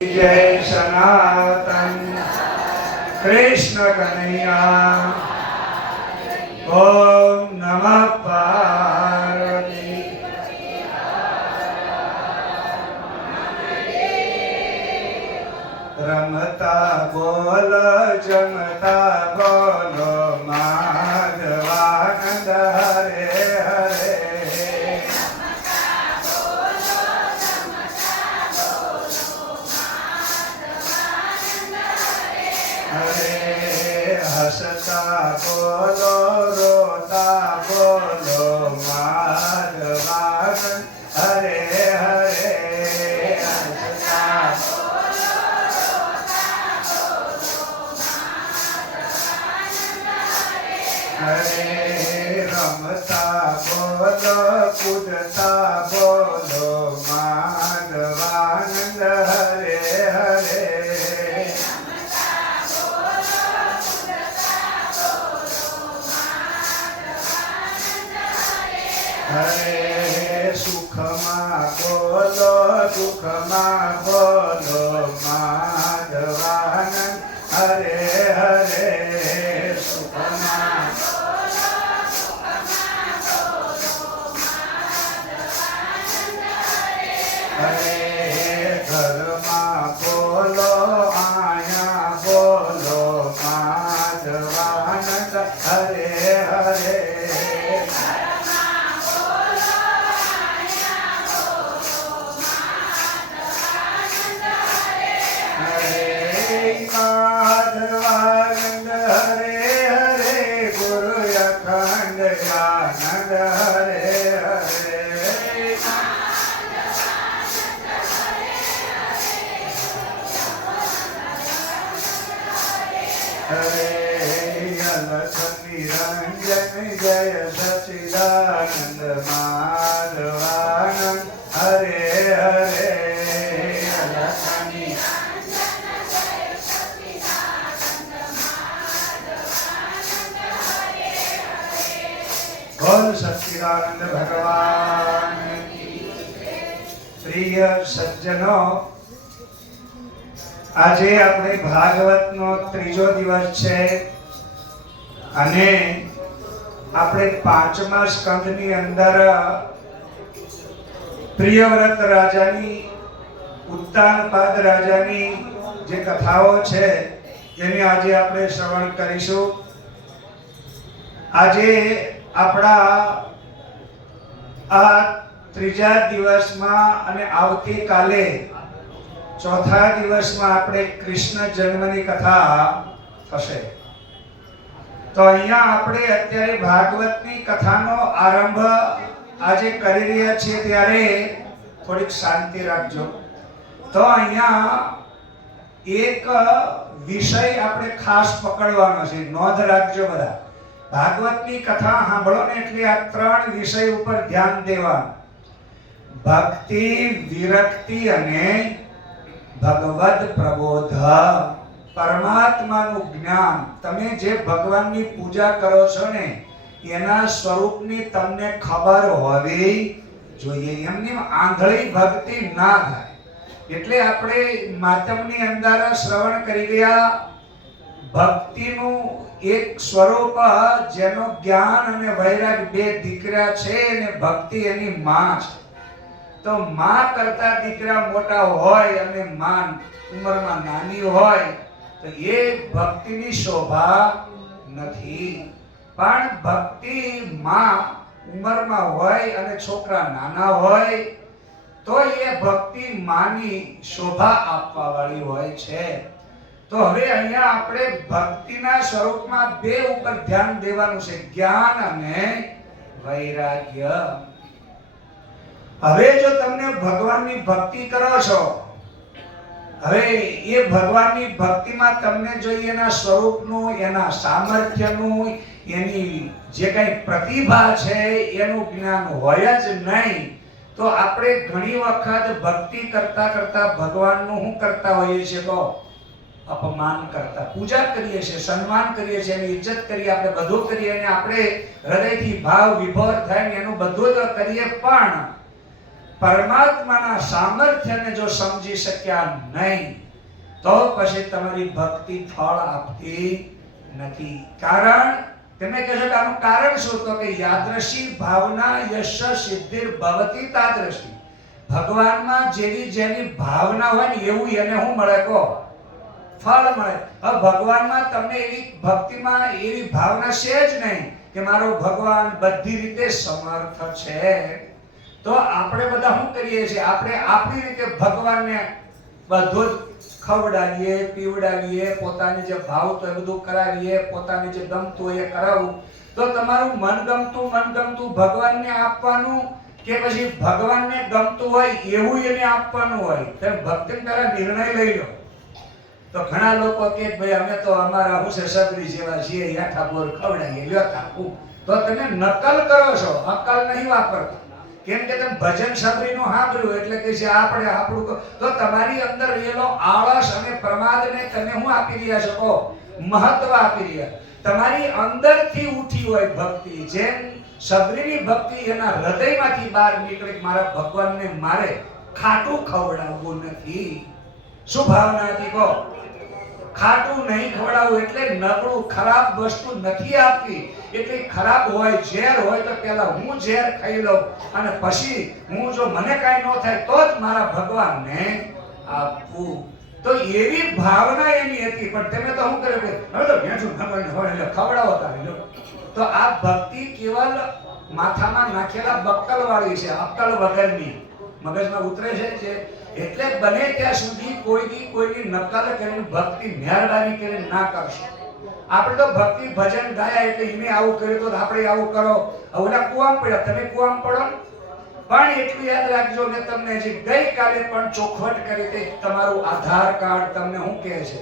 जय सनातन कृष्ण कन्हैया। ओम नमः पार्वती। रमता बोल जमता बोलो माधवानंद हरे हरे। हंसता बोलो रोता बोलो माधवानंद हरे हरे। हंसता बोलो रोता बोलो हरे। रमता बोलो कूदता बोलो माधवानंद हरे हरे। हरे सुखमा बोलो दुखमा बोलो माधवानंद हरे हरे। सुखमा बोलो दुखमा बोलो माधवानंद हरे हरे। घरमा बोलो आया बोलो माधवानंद हरे हरे। माधवानंद हरे हरे। गुरु अखंड आनंद हरे हरे। हरे अलख निरंजन जय सच्चिदानंद माधवानंद हरे हरे। अलख बोल सच्चिदानंद भगवान की। प्रिय सज्जनो, આજે આપણે ભાગવતનો ત્રીજો દિવસ છે અને આપણે પાંચમા સ્કંદની અંદર પ્રિયવ્રત રાજાની ઉત્તાનપાદ રાજાની જે કથાઓ છે એની આજે આપણે શ્રવણ કરીશું। આજે આપણા આ ત્રીજા દિવસમાં અને આવતીકાલે ચોથા દિવસમાં આપણે કૃષ્ણ જન્મની કથા થશે। તો અહીંયા આપણે અત્યારે ભાગવતની કથાનો આરંભ આજે કરી રહ્યા છીએ ત્યારે થોડીક શાંતિ રાખજો। તો અહીંયા એક વિષય આપણે ખાસ પકડવાનો છે, નોંધ રાખજો બધા। ભાગવતની કથા સાંભળો ને એટલે આ ત્રણ વિષય ઉપર ધ્યાન દેવાનું: ભક્તિ, વિરક્તિ અને ભગવદ પ્રબોધ। પરમાત્માનું જ્ઞાન, તમે જે ભગવાનની પૂજા કરો છો ને એના સ્વરૂપની તમને ખબર હોવી જોઈએ। એમની આંધળી ભક્તિ ના થાય। એટલે આપણે માતમની અંદર શ્રવણ કરી ગયા ભક્તિનું એક સ્વરૂપ જેનો જ્ઞાન અને વૈરાગ બે દીકરા છે અને ભક્તિ એની માં છે। તો માં કરતા દીકરા મોટા હોય અને માં ઉંમરમાં નાની હોય તો એ ભક્તિની શોભા નથી। પણ ભક્તિ માં ઉંમરમાં હોય અને છોકરા નાના હોય તો એ ભક્તિ માની શોભા આપવા વાળી હોય છે। તો હવે અહીંયા આપણે ભક્તિના સ્વરૂપમાં બે ઉપર ધ્યાન દેવાનું છે, જ્ઞાન અને વૈરાગ્ય। હવે જો તમને ભગવાનની ભક્તિ કરો છો, હવે એ ભગવાનની ભક્તિમાં તમને જો એના સ્વરૂપનું, એના સામર્થ્યનું, એની જે કંઈ પ્રતિભા છે એનું જ્ઞાન હોય જ નહીં તો આપણે ઘણી વખત ભક્તિ કરતા કરતા ભગવાનનું શું કરતા હોઈએ છીએ તો અપમાન કરતા। પૂજા કરીએ છીએ, સન્માન કરીએ છીએ, એની ઇજ્જત કરીએ, આપણે બધું કરીએ અને આપણે હૃદયથી ભાવ વિભોર થાય એનું બધું જ કરીએ, પણ પરમાત્માના સામર્થ્યને જો સમજી શક્યા નહીં તો પછી તમારી ભક્તિ ફળ આપતી નથી. કારણ તમે કહેશો કે આનું કારણ શું? તો કે યાદૃશી ભાવના યશ સિદ્ધિર ભવતી તાદૃશી. ભગવાનમાં જેવી જેની ભાવના હોય ને એવું એને શું મળે? કહો, ફળ મળે. હવે ભગવાનમાં તમને એવી ભક્તિમાં એવી ભાવના છે જ નહીં કે મારો ભગવાન બધી રીતે સમર્થ છે, તો આપણે બધા શું કરીએ છીએ? આપણે આપણી રીતે ભગવાનને બધું જ ખવડાવીએ, પીવડાવીએ, પોતાની જે ભાવતો એ બધું કરાવીએ, પોતાની જે ગમતું એ કરાવું. તો તમારું મનગમતું ભગવાનને આપવાનું કે પછી ભગવાનને ગમતું હોય એવું એને આપવાનું હોય? તમે ભક્તિ પહેલા નિર્ણય લઈ લો. તો ઘણા લોકો કે ભાઈ અમે તો અમારા હુસે સબરી જેવા છીએ, યાઠા બોર ખવડાવીએ, લ્યો તાકું. તો તમે નકલ કરો છો, અકલ નહીં વાપરતા. કેમ કે તમે ભજન સબરીનું સાંભળ્યું એટલે કે છે આપણે આપણું. તો તમારી અંદર રહેલો આળસ અને પ્રમાદને તમે શું આપી રહ્યા છો? કહો, મહત્વ આપી રહ્યા. તમારી અંદરથી ઉઠી હોય ભક્તિ, જેમ સબરીની ભક્તિ એના હૃદયમાંથી બહાર નીકળી, મારા ભગવાનને મારે ખાટું ખવડાવવું નથી. શું ભાવના હતી? કહો, ખાટું નહીં ખવડાવવું એટલે નબળું ખરાબ વસ્તુ નથી આપવી. એટલે ખરાબ હોય, ઝેર હોય તો પહેલા હું ઝેર ખાઈ લઉં અને પછી હું જો મને કાંઈ ન થાય તો જ મારા ભગવાનને આપવું. તો એવી ભાવના એની હતી. પણ તમે તો શું કર્યું કે હવે તો ભેંસું ભગવાનને હોય એટલે ખવડાવો તારી લો. તો આ ભક્તિ કેવલ માથામાં નાખેલા બક્કલ વાળી છે, અક્કલ વગરની. મગજમાં ઉતરે છે. એટલે બને ત્યાં સુધી કોઈની નકલ કરીને ભક્તિ મહેરબાની કરીને ના કરશો. આપણે તો ભક્તિ ભજન ગાયા એટલે એને આવું કર્યું તો આપણે આવું કરો. ઓલા કુવામ પડ્યા, તમે કુવામ પડો. પણ એટલું યાદ રાખજો કે તમને જે ગઈકાલે પણ ચોખવટ કરી તે તમારું આધાર કાર્ડ તમને શું કહે છે?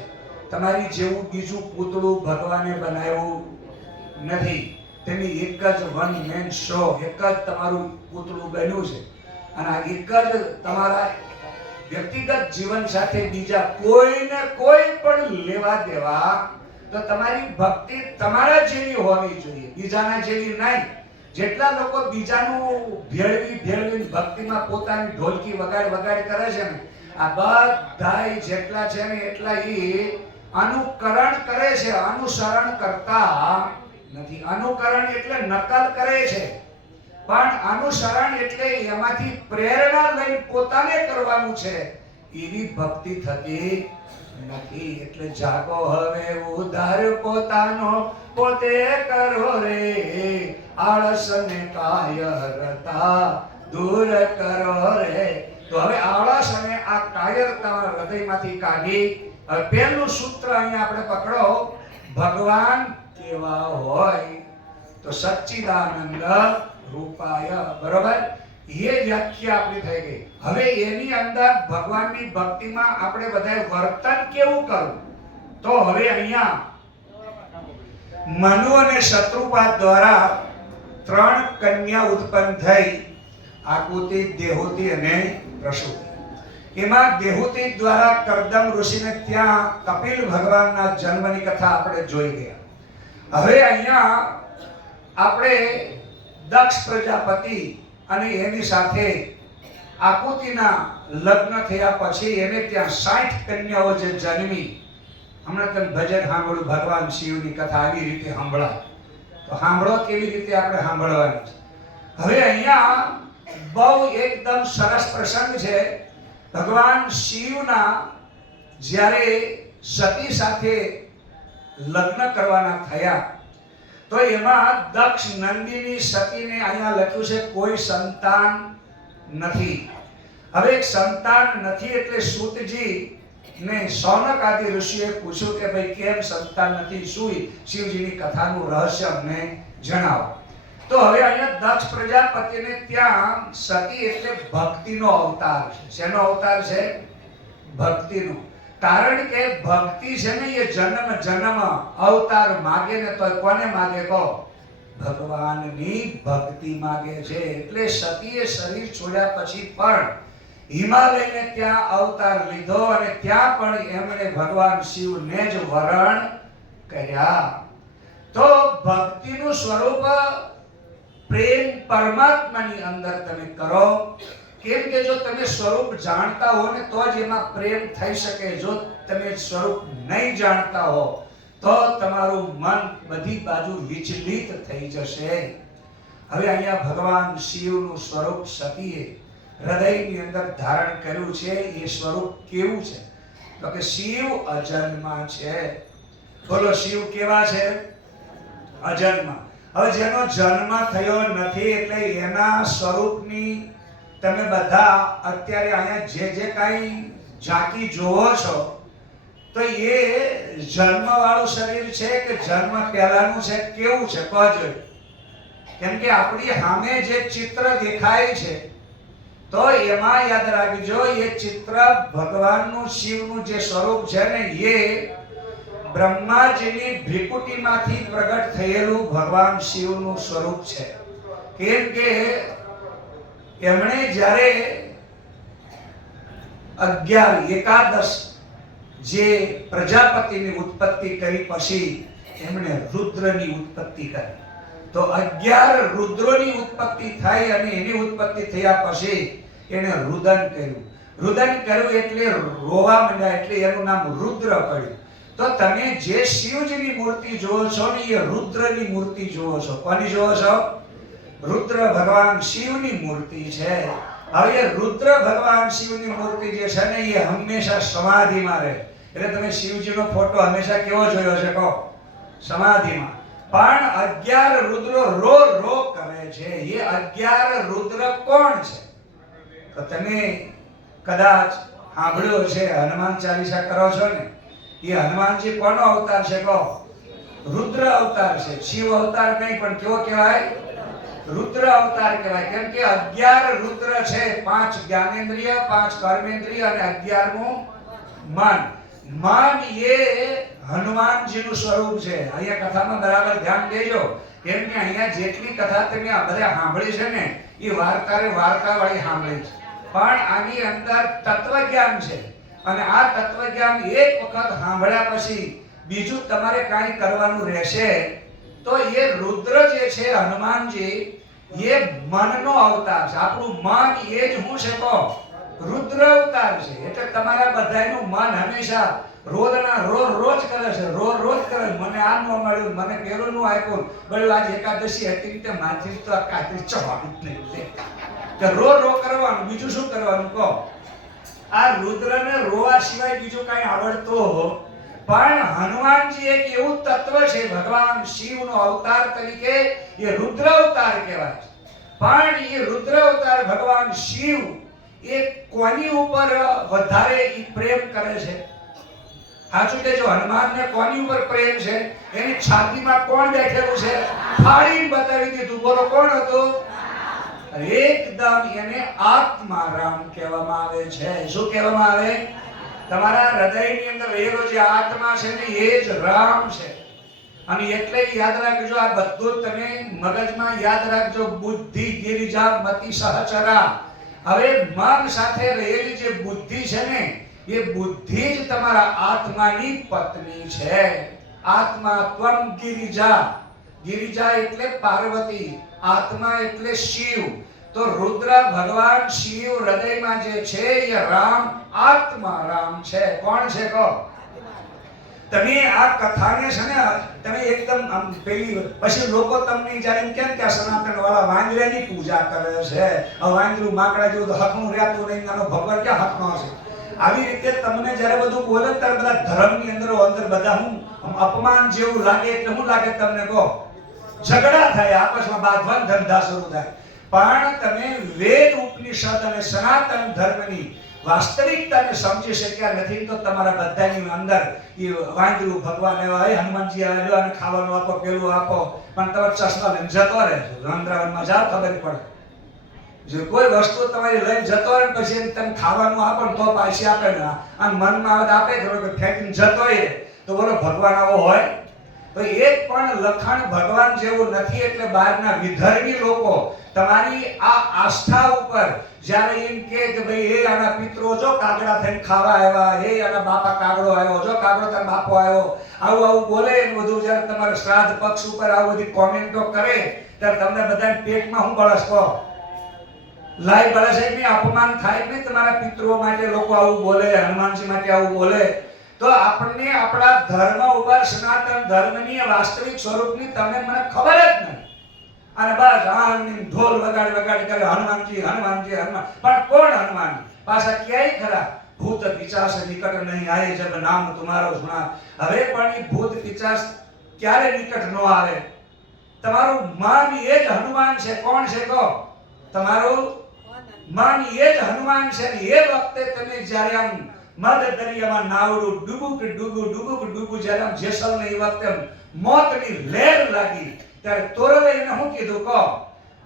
તમારી જેવું બીજું પૂતળું ભગવાને બનાવ્યું નથી. તેની એક જ વન મેન શો, એક જ તમારું પૂતળું બન્યું છે. અને આ એક જ તમારા વ્યક્તિગત જીવન સાથે બીજા કોઈને કોઈ પણ લેવા દેવા. તો તમારી ભક્તિ તમારા જેવી હોવી જોઈએ, બીજાના જેવી નહીં. જેટલા લોકો બીજાનું ભેળવી ભક્તિમાં પોતાની ઢોલકી વગાડ કરે છે ને, આ બધાય જેટલા છે ને એટલા અનુકરણ કરે છે, અનુસરણ કરતા નથી. અનુકરણ એટલે નકલ કરે છે, પણ અનુસરણ એટલે એમાંથી પ્રેરણા લઈ પોતાને કરવાનું છે. એવી ભક્તિ થતી નથી. એટલે જાગો હવે ઉધાર પોતાનો પોતે કરો રે, આળસ ને કાયરતા દૂર કરો રે. તો હવે આળસ અને આ કાયરતા હૃદયમાંથી કાઢી. હવે પહેલું સૂત્ર અહીંયા આપણે પકડો, ભગવાન કેવા હોય? તો સચ્ચિદાનંદ રૂપાય. બરોબર? એ વ્યાખ્યા આપણી થઈ ગઈ. હવે એની અંદર ભગવાનની ભક્તિમાં આપણે બધાએ વર્તન કેવું કરવું? તો હવે અહીંયા મનુ અને શત્રુપાદ દ્વારા 3 કન્યા ઉત્પન્ન થઈ, આકુતિ, દેહુતિ અને પ્રસૂતિ. એમાં દેહુતિ દ્વારા કરદમ ઋષિને ત્યાં કપિલ ભગવાનના જન્મની કથા આપણે જોઈ ગયા. હવે અહીંયા આપણે દક્ષ પ્રજાપતિ અને એની સાથે આકુતિના લગ્ન થયા પછી એને ત્યાં 60 કન્યાઓ જે જન્મી. હમણાં તમે ભજન સાંભળ્યું, ભગવાન શિવની કથા આવી રીતે સંભળાય. તો સાંભળો કેવી રીતે આપણે સાંભળવાની છે. હવે અહીંયા બહુ એકદમ સરસ પ્રસંગ છે. ભગવાન શિવના જ્યારે સતી સાથે લગ્ન કરવાના થયા તો એમાં દક્ષ નંદીની સતીને અહીંયા લખ્યું છે કોઈ સંતાન નથી. હવે એક સંતાન નથી એટલે સૂતજી ને સૌનક આદિ ઋષિએ પૂછ્યું કે ભાઈ કેમ સંતાન નથી? શું શિવજીની કથાનું રહસ્ય અમને જણાવો. તો હવે અહીંયા દક્ષ પ્રજાપતિને ત્યાં સતી એટલે ભક્તિનો અવતાર છે. શેનો અવતાર છે? ભક્તિનો. કારણ કે ભક્તિ છે ને એ જન્મ અવતાર માગે ને તો કોને માગે? કહો, ભગવાનની ભક્તિ માગે છે. એટલે સતીએ શરીર છોડ્યા પછી પણ હિમાલયને ત્યાં અવતાર લીધો અને ત્યાં પણ એમણે ભગવાન શિવને જ વરણ કર્યા. તો ભક્તિનું સ્વરૂપ પ્રેમ પરમાત્માની અંદર તમે કરો કેમ કે જો તમે સ્વરૂપ જાણતા હો ને તો જ એમાં પ્રેમ થઈ શકે. જો તમે સ્વરૂપ નહીં જાણતા હો તો તમારું મન બધી બાજુ વિચલિત થઈ જશે. હવે અહીંયા ભગવાન શિવનું સ્વરૂપ સતીએ હૃદયની અંદર ધારણ કર્યું છે. એ સ્વરૂપ કેવું છે? તો કે શિવ અજન્મા છે. બોલો, શિવ કેવા છે? અજન્મા. હવે જેનો જન્મ થયો નથી એટલે એના સ્વરૂપની તમે બધા અત્યારે અહીંયા જે કાંઈ ઝાંકી જોવો છો તો એ જન્મ વાળું શરીર છે કે જન્મ પહેલાનું છે? કેવું છે કહેજો. કેમ કે આપણી સામે જે ચિત્ર દેખાય છે તો એમાં યાદ રાખજો, એ ચિત્ર ભગવાનનું શિવનું જે સ્વરૂપ છે ને એ બ્રહ્માજીની ભ્રિકુટીમાંથી પ્રગટ થયેલું ભગવાન શિવનું સ્વરૂપ છે. કેમ કે એમણે જ્યારે 11 જે પ્રજાપતિની ઉત્પત્તિ કરી પછી એમણે રુદ્રની ઉત્પત્તિ કરી. તો 11 રુદ્રોની ઉત્પત્તિ થઈ અને એની ઉત્પત્તિ થયા પછી એને રુદન કર્યું. રુદન કર્યું એટલે રોવા માંડ્યા એટલે એનું નામ રુદ્ર પડ્યું. તો તમે જે શિવજીની મૂર્તિ જોવો છો ને એ રુદ્રની મૂર્તિ જોવો છો. કોની જોવો છો? રુદ્ર ભગવાન શિવની મૂર્તિ છે. હવે રુદ્ર ભગવાન શિવની મૂર્તિ જે છે ને એ હંમેશા સમાધિમાં રહે. એટલે તમે શિવજીનો ફોટો હંમેશા કેવો જોયો છે કહો? સમાધિમાં. પણ 11 રુદ્રો રો રો કરે છે. એ 11 રુદ્ર કોણ છે? તો તમે કદાચ સાંભળ્યો છે, હનુમાન ચાલીસા કરો છો ને, એ હનુમાનજી કોનો અવતાર છે કહો? રુદ્ર અવતાર છે. શિવ અવતાર નહીં, પણ કેવો કહેવાય? રુદ્ર અવતાર કહેવાય. કેમ કે 11 રુદ્ર છે. 5 જ્ઞાનેન્દ્રિય, 5 કર્મેન્દ્રિય અને 11મું મન. મન એ હનુમાનજીનું સ્વરૂપ છે. અહીંયા કથામાં બરાબર ધ્યાન દેજો. કેમ કે અહીંયા જેટલી કથા તમે આ બધા સાંભળી છે ને એ વાર્તા વાળી સાંભળી છે. પણ આની અંદર તત્વજ્ઞાન છે. અને આ તત્વજ્ઞાન એક વખત સાંભળ્યા પછી બીજું તમારે કાંઈ કરવાનું રહેશે તો એ રુદ્ર જે છે હનુમાનજી એ મનનો અવતાર છે. આપણું મન એ જ હું છે કહો? રુદ્ર અવતાર છે. એટલે તમારા બધાયનું મન હંમેશા રોજ કરે છે. રોજ કરે. મને આ ન મળ્યું, મને પેલું નું આપ્યું, બોલ્યું આજ એકાદશી હતી તે માથી તો કાતરી ચવાવી જ નહીં. કે રો કરવાનું. બીજું શું કરવાનું કહો? આ રુદ્રને રોવા સિવાય બીજું કાંઈ આવડતો પણ હનુમાનજી એક એવું તત્વ છે ભગવાન શિવનો અવતાર તરીકે એ રુદ્ર અવતાર કહેવાય છે. પણ એ રુદ્ર અવતાર ભગવાન શિવ એ કોની ઉપર વધારે પ્રેમ કરે છે? સાચું કહેજો, હનુમાનને કોની ઉપર પ્રેમ છે? એની છાતીમાં કોણ બેઠેલું છે? ફાડીને બતાવી દીધું. બોલો કોણ હતું? એકદમ એને આત્મારામ કહેવામાં આવે છે. શું કહેવામાં આવે? તમારા હૃદયની અંદર રહેલો જે આત્મા છે ને એ જ રામ છે. અને એટલે યાદ રાખજો, આ બધું તમે મગજમાં યાદ રાખજો. બુદ્ધિ ગિરિજા મતિ સહચરા. હવે મન સાથે રહેલી જે બુદ્ધિ છે ને એ બુદ્ધિ જ તમારા આત્માની પત્ની છે. આત્મા ત્વમ ગિરિજા. ગિરિજા એટલે પાર્વતી, આત્મા એટલે શિવ. તો રુદ્ર ભગવાન શિવ હૃદયમાં જે છે એ રામ, આત્મા રામ છે. કોણ છે કહો? તમે આ કથાને છે ને તમે એકદમ આમ પેલી પછી લોકો તમને જ્યારે એમ કેમ કે સનાતન વાળા વાંદરાની પૂજા કરે છે. વાંદરું માકડા જેવું તો હકનું રહેતું નહીં, નાનો ભગવાન ક્યાં હકનો હશે? આવી રીતે તમને જ્યારે બધું બોલે ત્યારે બધા ધર્મની અંદર બધા હું અપમાન જેવું લાગે. એટલે શું લાગે તમને કહો? ઝઘડા થાય, આપસમાં બાંધવાના ધંધા શરૂ થાય. પણ તમે વેદ ઉપનિષદ અને સનાતન ધર્મની વાસ્તવિકતાને સમજી શક્યા નથી તો તમારા બધાની અંદર એ વાંદરું ભગવાન એવા હનુમાનજી આવ્યો અને ખાવાનું આપો, પેલું આપો, પણ તમે ચશ્મા લઈને જતો રહે. વૃંદાવનમાં જાઓ ખબર પડે. જો કોઈ વસ્તુ તમારી લઈને જતો રહે પછી તમે ખાવાનું આપો ને તો પાછી આપે ને અને મનમાં આવે આપે ખરો કે ફેંકીને જતો રહે તો બોલો ભગવાન આવો હોય? તો એક પણ લખાણ ભગવાન જેવું નથી. એટલે બહારના વિધર્મી લોકો તમારી આ આસ્થા ઉપર જ્યારે એમ કે ભાઈ એ આના પિતરો જો કાગડા થઈને ખાવા આવ્યા, એ આના બાપા કાગડો આવ્યો, જો કાગડો તાર બાપો આવ્યો, આવું બોલે ને બધું જ્યારે તમારા શ્રાદ્ધ પક્ષ ઉપર આવું બધી કોમેન્ટો કરે ત્યારે તમને બધાને પેટમાં શું બળસ કહો? લાઈ બાળા સાહેબની અપમાન થાય ને તમારા પિતૃઓ માટે લોકો આવું બોલે, હનુમાનજી માટે આવું બોલે, તો આપણને આપણા ધર્મ ઉપર, સનાતન ધર્મની વાસ્તવિક સ્વરૂપની તમને મને ખબર જ નહીં. અને બસ આની ઢોલ વગાડ વગાડ કરે હનુમાનજી હનુમાનજી હનુમાન. પણ કોણ હનુમાન? પાછા ક્યાંય ખરા ભૂત પિચાસ નિકટ નહીં આए જબ નામ તમારો સુના. હવે પણ એ ભૂત પિચાસ ક્યારે નિકટ ન આવે? તમારું મન એ જ હનુમાન છે. કોણ છે કહો? તમારું મન એ જ હનુમાન છે. એ વખતે તમે જ્યારે આમ મધ દરિયામાં નાવડું ડૂબુક ડૂબુક જ્યારે આમ જેસલ ને એ વખતે મોતની લહેર લાગી ત્યારે તોરલે એને શું કીધું કહો?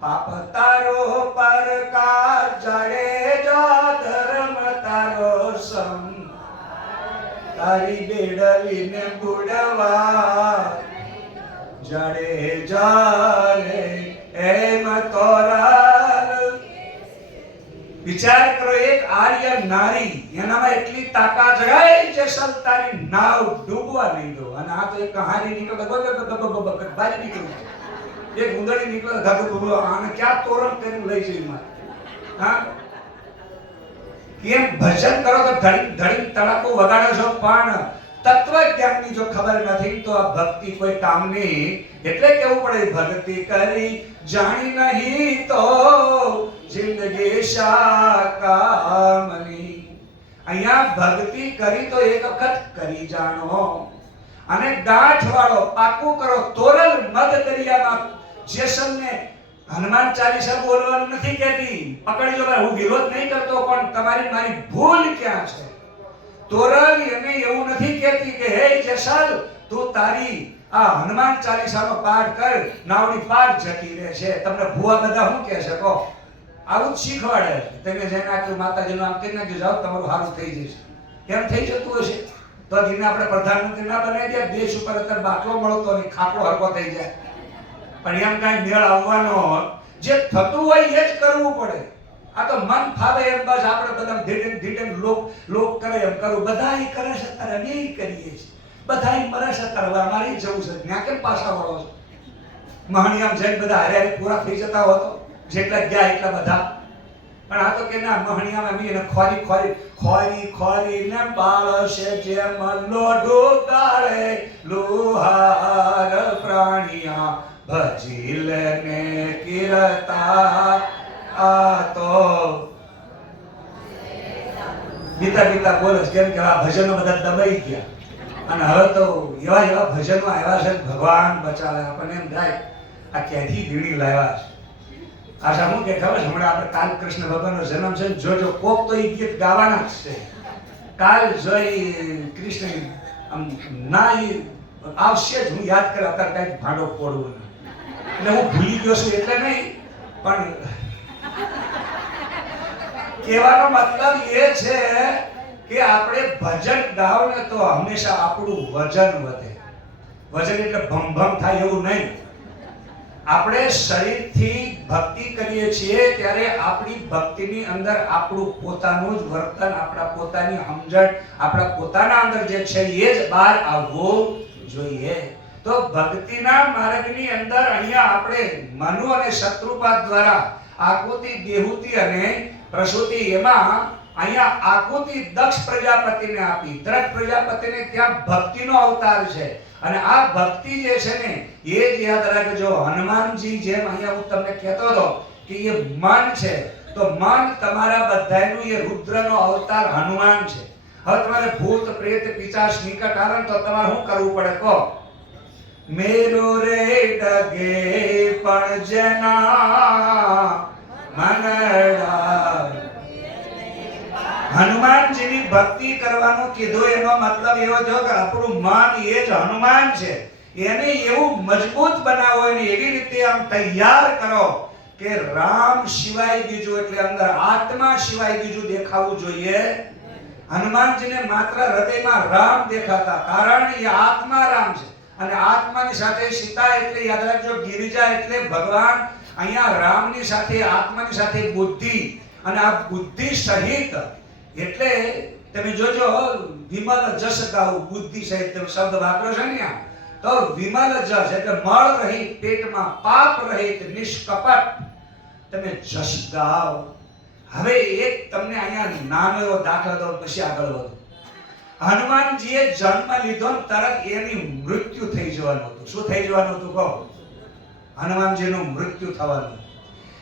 પાપ તારો પરકાર જડેજા ધર્મ તારો સમ તારી બેડલીને બુડવા જડેજા રે એમ તોરલ. વિચાર કરો, એક આર્ય નારી એનામાં એટલી તાકાત જગાય જેસલ તારી નાવ ડૂબવા નહીં દો. અને આ તો એક કહાની નીકળે બારી નીકળે, એક ઉંદરડી નીકળે ધગધુગલો. આને ક્યાં તોરણ કરીને લઈ જઈ માં? હા, કેમ ભજન કરો તો ધડી ધડી તડાકો વગાડો છો, પણ તત્વજ્ઞાનની જો ખબર નથી તો આ ભક્તિ કોઈ કામની. એટલે કેવું પડે, ભક્તિ કરી જાણી નહીં તો જિંદગી શાકામની. અહીંયા ભક્તિ કરી તો એક વખત કરી જાણો અને ગાંઠ વાળો પાકું કરો. તોરલ મધ દરિયામાં જેસલને હનુમાન ચાલીસા બોલવાનું નથી કહેતી, પકડી જો. હું વિરોધ નહીં કરતો, પણ તમારી મારી ભૂલ ક્યાં છે? તોરલ એને એવું નથી કહેતી કે હે જેસલ તું તારી આ હનુમાન ચાલીસાનો પાઠ કર, નાવડી પાર જતી રહે છે. તમને ભૂવા બધા શું કહે છે કહો? આવું જ શીખવાડે. તમે જઈને આટલું માતાજીનું આમ કહી નાખજો, જાઓ તમારું સારું થઈ જશે. કેમ થઈ જતું હશે? તો દિને આપણે પ્રધાનમંત્રી ના બનાવી દે, દેશ ઉપર અત્યારે બાટલો મળતો નહીં, ખાટલો હરકો થઈ જાય. પણ એમ કાંઈ મેળ આવવાનો, જે થતું હોય એ જ કરવું પડે. આ તો મન ફાવે એમ બસ આપણે બધા ધીડે ધીડે લોક કરે એમ કરવું. બધાય કરે છે ત્યારે અમે કરીએ છીએ, બધાય મરે છે ત્યારે અમારે જવું છે. ત્યાં કેમ પાછા વળો છો? મહણિયામ જઈને બધા હારે હારે પૂરા થઈ જતા હોતો, જેટલા ગયા એટલા બધા. પણ આ તો કે ના, મહણિયામાં અમે એને ખોરી ખોરી ખોરી ખોરી ને બાળશે જેમ લોઢો ગાળે લોહાર પ્રાણિયા ભજીલ ને કિરતા. આ તો બીતા બીતા બોલે છે, કેમ કે આ ભજનો બધા દબાઈ ગયા. અને હવે તો એવા એવા ભજનો આવ્યા છે, ભગવાન બચાવે. આપણને એમ થાય આ ક્યાંથી વીણી લાવ્યા છે. આશા હું કે ખબર છે, હમણાં આપણે કાલ કૃષ્ણ ભગવાનનો જન્મ છે, જોજો કોક તો એ ગીત ગાવાના જ છે. કાલ જોઈ કૃષ્ણ આમ ના આવશે જ. હું યાદ કરે અત્યારે કઈક ભાંડો ફોડવું, એટલે હું ભૂલી ગયો છું એટલે નહીં, પણ કહેવાનો મતલબ એ છે કે આપણે ભજન ગાવ ને તો હંમેશા આપણું વજન વધે. વજન એટલે ભમ ભમ થાય એવું નહીં. આપણે શરીરથી ભક્તિ કરીએ છીએ ત્યારે આપણી ભક્તિની અંદર આપણું પોતાનું જ વર્તન, આપણા પોતાની સમજણ, આપણા પોતાના અંદર જે છે એ જ બહાર આવવું જોઈએ. તો ભક્તિના માર્ગની અંદર અહીંયા આપણે મનુ અને શત્રુપાદ દ્વારા આકૃતિ, દેહુતિ અને પ્રસૂતિ, એમાં અહીંયા આકૃતિ દક્ષ પ્રજાપતિને આપી. દક્ષ પ્રજાપતિને ત્યાં ભક્તિનો અવતાર છે. અને આ ભક્તિ જે છે ને એ જ યાદ રાખજો. હનુમાનજી જેમ અહીંયા હું તમને કહેતો હતો કે એ મન છે, તો મન તમારા બધાયનું એ રુદ્રનો અવતાર હનુમાન છે. હવે તમારે ભૂત પ્રેત પિશાચ નિકટ આવે તો તમારે શું કરવું પડે કહો? મેરો રે ડગે પણ જના મનડા. હનુમાનજીની ભક્તિ કરવાનું કીધું, એનો મતલબ એવો થયો કે આપણું મન એ જ હનુમાન છે. એને એવું મજબૂત બનાવો, એને એવી રીતે આમ તૈયાર કરો કે રામ સિવાય બીજું, એટલે અંદર આત્મા સિવાય બીજું દેખાવું જોઈએ. હનુમાનજીને માત્ર હૃદયમાં રામ દેખાતા, કારણ એ આત્મા રામ છે. અને આત્માની સાથે સીતા, એટલે યાદ રાખજો ગિરિજા એટલે ભગવાન. અહીંયા રામની સાથે, આત્માની સાથે બુદ્ધિ, અને આ બુદ્ધિ સહિત એટલે તમે જોજો વિમલ જસ ગાઉ, બુદ્ધિ સહિત શબ્દ વાપરો છે ને, તો વિમલ જસ એટલે મળ રહિત, પેટમાં પાપ રહિત, નિષ્કપટ તમે જસ ગાઓ. હવે એક તમને અહીંયા નાનો એવો દાખલો દો પછી આગળ વધો. હનુમાનજીએ જન્મ લીધો ને તરત એની મૃત્યુ થઈ જવાનું હતું. શું થઈ જવાનું હતું કહો? હનુમાનજીનું મૃત્યુ થવાનું.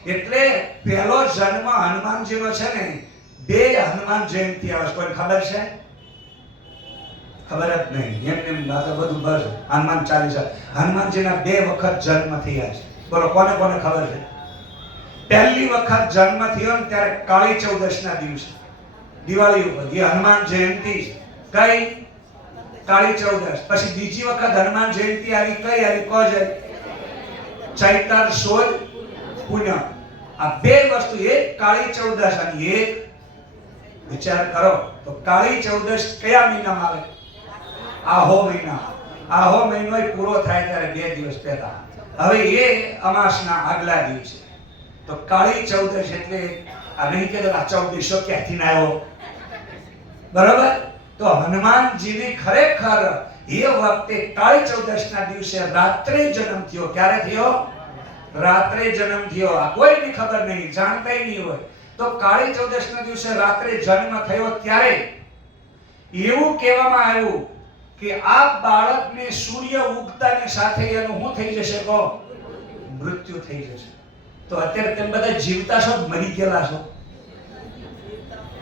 એટલે પહેલો જન્મ હનુમાનજીનો છે ને, બે હનુમાન જયંતિ આવે. કોઈ ખબર છે? ખબર જ નહીં. એમ બધું બસ હનુમાન ચાલીસા. હનુમાનજીના બે વખત જન્મ થયા છે. બોલો કોને કોને ખબર છે? પહેલી વખત જન્મ થયો ને ત્યારે કાળી ચૌદશના દિવસે, દિવાળી ઉપર, એ હનુમાન જયંતિ છે. કઈ? કાળી ચૌદશ. પછી બીજી વખત હનુમાન જયંતિ આવી. કઈ આવી? કો જાય? ચૈત્ર સુદ પૂનમ. આ બે વસ્તુ, એક કાળી ચૌદશ અને એક, વિચાર કરો તો કાળી ચૌદશ કયા મહિનામાં આવે? આહો મહિના. આહો મહિનો પૂરો થાય ત્યારે 2 દિવસ પહેલા. હવે એ અમાસના આગલા દિવસે તો કાળી ચૌદશ. એટલે આ નહીં કે આ ચૌદશો ક્યાંથી આવ્યો? બરાબર. તો હનુમાનજીને ખરેખર એ વખતે કાળી ચૌદશના દિવસે રાત્રે જન્મ થયો. ક્યારે થયો? રાત્રે જન્મ થયો. આ કોઈને ખબર નહીં, જાણતાય નહીં હોય. તો કાળી ચૌદશના દિવસે રાત્રે જન્મ થયો ત્યારે એવું કહેવામાં આવ્યું કે આ બાળકને સૂર્ય ઉગતાની સાથે એનું શું થઈ જશે? કહો, મૃત્યુ થઈ જશે. તો અત્યારે તમે બધા જીવતા છો, મરી ગયેલા છો?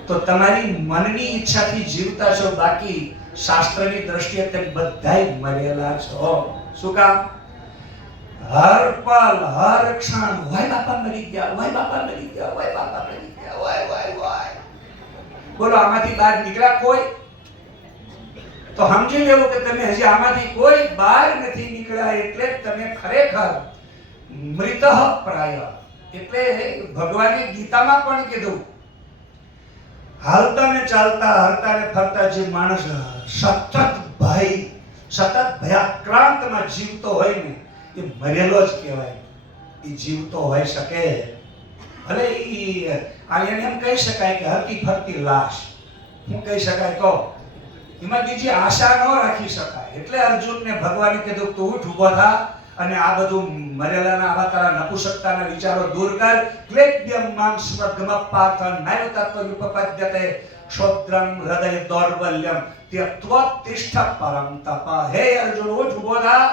તો તમારી મનની ઈચ્છાથી જીવતા છો, બાકી શાસ્ત્રની દ્રષ્ટિએ તમે બધાય મરેલા છો. શું કામ? હર પલ હર ક્ષણ વાય બાપા મરી ગયા, વાય બાપા મરી ગયા, વાય બાપા મરી ગયા, વાય વાય વાય. બોલો આમાંથી બહાર નીકળ્યા કોઈ? તો સમજી લેવું કે તમે હજી આમાંથી કોઈ બહાર નથી નીકળ્યા. એટલે તમે ખરેખર મૃતઃ પ્રાય. એટલે ભગવાને ગીતામાં પણ કીધું, હાલતા ને ચાલતા, હરતા ને ફરતા જે માણસ સતત ભયાક્રાંતમાં જીવતો હોય ને, એ મરેલો જ કહેવાય. એ જીવતો હોઈ શકે ભલે એને એમ કહી શકાય કે હરતી ફરતી લાશ. શું કહી શકાય? કહો, એમાં બીજી આશા ન રાખી શકાય. એટલે અર્જુનને ભગવાને કીધું તું ઉઠ, ઊભો થા અને આ બધું મરેલાના આવા તારા નપુસકતાના વિચારો દૂર કર. ક્લેબ્યમ માં સ્વર્ગમ પાર્થન નાય તત્વ વિપપદ્યતે ક્ષોત્રમ હૃદય દૌર્બલ્યમ ત્યત્વતિષ્ઠ પરમ તપ. હે અર્જુન, ઉઠ, ઊભો થા